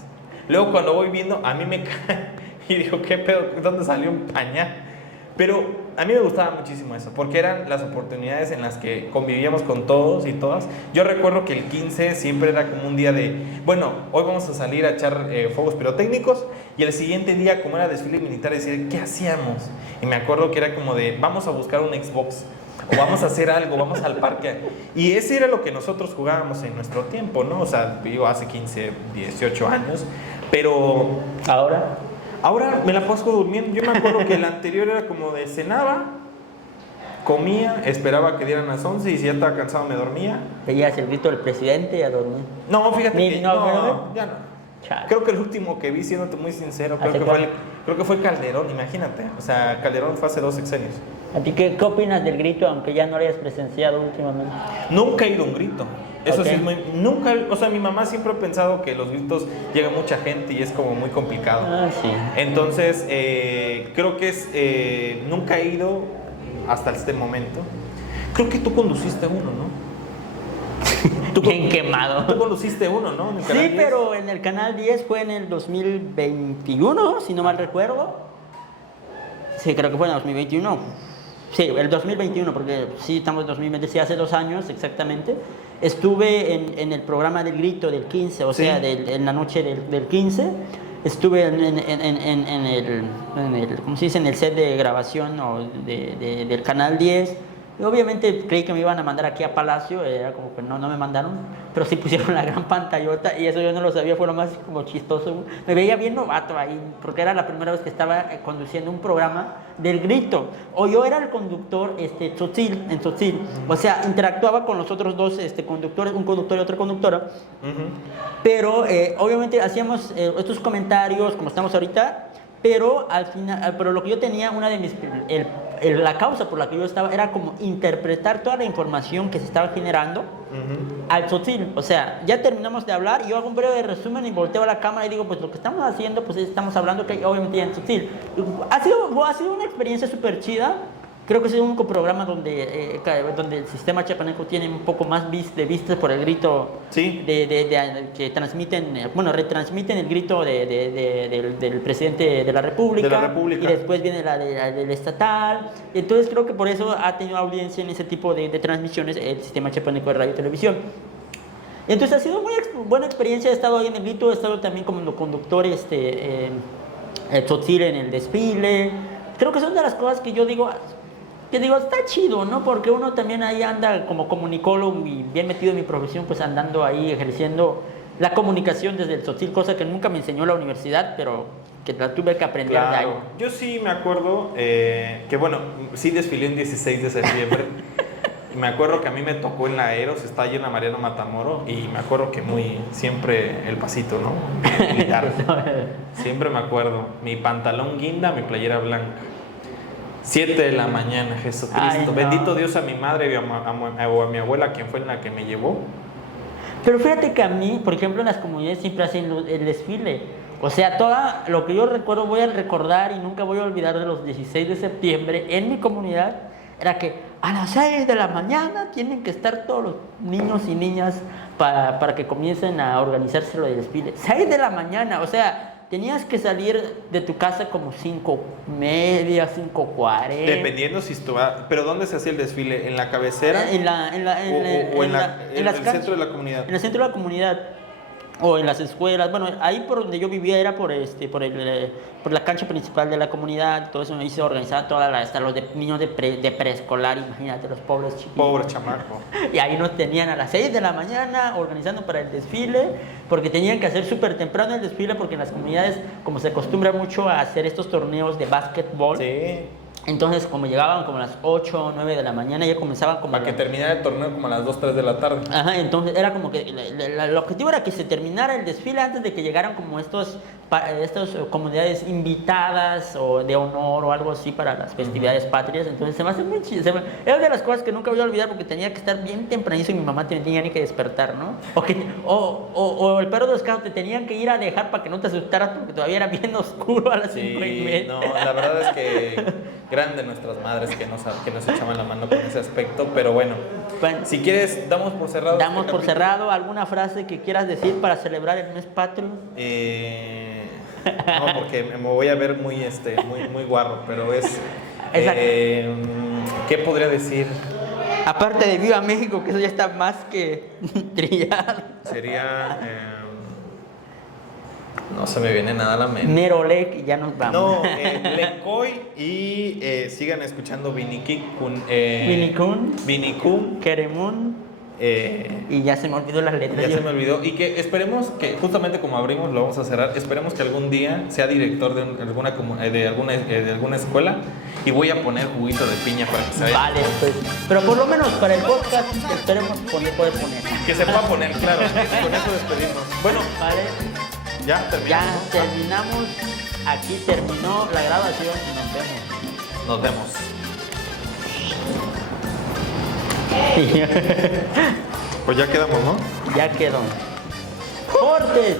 Luego cuando voy viendo, a mí me cae, y digo, ¿qué pedo? ¿Dónde salió un pañal? Pero a mí me gustaba muchísimo eso, porque eran las oportunidades en las que convivíamos con todos y todas. Yo recuerdo que el 15 siempre era como un día de, bueno, hoy vamos a salir a echar fuegos pirotécnicos, y el siguiente día, como era desfile militar, decir, ¿qué hacíamos? Y me acuerdo que era como de, vamos a buscar un Xbox, o vamos a hacer algo, vamos al parque. Y ese era lo que nosotros jugábamos en nuestro tiempo, ¿no? O sea, yo hace 15, 18 años, pero... Ahora me la paso durmiendo. Yo me acuerdo que el anterior era como de cenaba, comía, esperaba que dieran las 11 y si ya estaba cansado me dormía. Veías el grito del presidente y a dormir. No, fíjate que No, no, ya no. Chale. Creo que el último que vi, siéndote muy sincero, ¿Hace cuánto? creo que fue Calderón, imagínate. O sea, Calderón fue hace 2 sexenios. ¿A ti qué opinas del grito, aunque ya no lo hayas presenciado últimamente? Nunca he ido a un grito. Eso Ok. sí es muy... Nunca... O sea, mi mamá siempre ha pensado que los gritos llega mucha gente y es como muy complicado. Ah, sí. Entonces, creo que nunca he ido hasta este momento. Creo que tú conduciste uno, ¿no? Bien quemado. Tú conduciste uno, ¿no? En el Canal Sí, 10. pero en el Canal 10 fue en el 2021, si no mal recuerdo. Sí, creo que fue en el 2021. Sí, el 2021, porque sí, estamos en 2020, sí, hace 2 años exactamente. Estuve en el programa del grito del 15, o Sí. sea, en la noche del 15. Estuve en el, ¿cómo se dice? En el set de grabación del Canal 10. Y obviamente creí que me iban a mandar aquí a Palacio, era como que no me mandaron, pero sí pusieron la gran pantallota y eso yo no lo sabía, fue lo más como chistoso. Me veía bien novato ahí, porque era la primera vez que estaba conduciendo un programa del grito. O yo era el conductor en Tzotzil, o sea, interactuaba con los otros dos conductores, un conductor y otra conductora. Ujú. Pero obviamente hacíamos estos comentarios como estamos ahorita, pero al final, pero lo que yo tenía, una de mis, la causa por la que yo estaba era como interpretar toda la información que se estaba generando Ujú. al Tzotzil. O sea, ya terminamos de hablar y yo hago un breve resumen y volteo a la cámara y digo, pues lo que estamos haciendo, pues estamos hablando que obviamente ya en Tzotzil. Ha sido una experiencia súper chida. Creo que es el único programa donde el sistema chiapaneco tiene un poco más de vistas por el grito. Sí. Que transmiten, bueno, retransmiten el grito del presidente de la República. De la República. Y después viene la del estatal. Entonces creo que por eso ha tenido audiencia en ese tipo de transmisiones el sistema chiapaneco de radio y televisión. Y entonces ha sido muy buena experiencia. He estado ahí en el grito, he estado también como conductor Tzotzil en el desfile. Creo que son de las cosas que yo digo, está chido, ¿no? Porque uno también ahí anda como comunicólogo y bien metido en mi profesión, pues andando ahí ejerciendo la comunicación desde el Tzotzil, cosa que nunca me enseñó la universidad, pero que la tuve que aprender de ahí. Claro. Yo sí me acuerdo que, bueno, sí desfilé el 16 de septiembre. Me acuerdo que a mí me tocó en la Aeros, está llena Mariano Matamoro, y me acuerdo que siempre el pasito, ¿no? Militar. Siempre me acuerdo. Mi pantalón guinda, mi playera blanca. 7 de la mañana, Jesucristo. Ay, no. Bendito Dios a mi madre y a mi abuela, quien fue la que me llevó. Pero fíjate que a mí, por ejemplo, en las comunidades siempre hacen el desfile. O sea, toda lo que yo recuerdo, voy a recordar y nunca voy a olvidar de los 16 de septiembre en mi comunidad, era que a las 6 de la mañana tienen que estar todos los niños y niñas para que comiencen a organizarse lo del desfile. 6 de la mañana, o sea, tenías que salir de tu casa como 5:30, 5:40. Dependiendo si estuviera... ¿Pero dónde se hacía el desfile? ¿En la cabecera? O ¿O en el centro de la comunidad? En el centro de la comunidad. O en las escuelas. Bueno, ahí por donde yo vivía era por la cancha principal de la comunidad. Todo eso ahí se organizaba hasta los niños de preescolar. Imagínate, los pobres chicos. Pobre chamaco. Y ahí nos tenían a las 6 de la mañana organizando para el desfile, porque tenían que hacer súper temprano el desfile, porque en las comunidades, como se acostumbra mucho a hacer estos torneos de básquetbol, Sí. entonces como llegaban como a las 8 o 9 de la mañana, ya comenzaban como... Para que terminara el torneo como a las 2, 3 de la tarde. Ajá, entonces era como que el objetivo era que se terminara el desfile antes de que llegaran como estas comunidades invitadas o de honor o algo así para las festividades patrias. Entonces se me hace muy chido. Era de las cosas que nunca voy a olvidar, porque tenía que estar bien tempranísimo y mi mamá tenía ni que despertar, ¿no? O el perro de los carros te tenían que ir a dejar para que no te asustaras, porque todavía era bien oscuro a las 5:30. No, la verdad es que grande nuestras madres que nos echaban la mano con ese aspecto, pero bueno, si quieres, damos por cerrado. Damos por cerrado. ¿Alguna frase que quieras decir para celebrar el mes patrio? No, porque me voy a ver muy guarro, pero es... ¿qué podría decir? Aparte de Viva México, que eso ya está más que trillado. Sería... no se me viene nada a la mente. Nerolec y ya nos vamos. No, Lencoy y sigan escuchando Vinicún. Vinicún. Queremun. Y ya se me olvidó las letras. Ya se me olvidó. Y que esperemos que, justamente como abrimos, lo vamos a cerrar. Esperemos que algún día sea director de alguna escuela. Y voy a poner juguito de piña para que se vaya. Vale, pues. Pero por lo menos para el podcast esperemos poder poner. Que se pueda poner, claro. Con eso despedimos. Bueno, Vale. ya terminamos. Ya ¿no? terminamos. Aquí terminó la grabación y nos vemos. Nos vemos. Pues ya quedamos, ¿no? Ya quedó. ¡Cortes!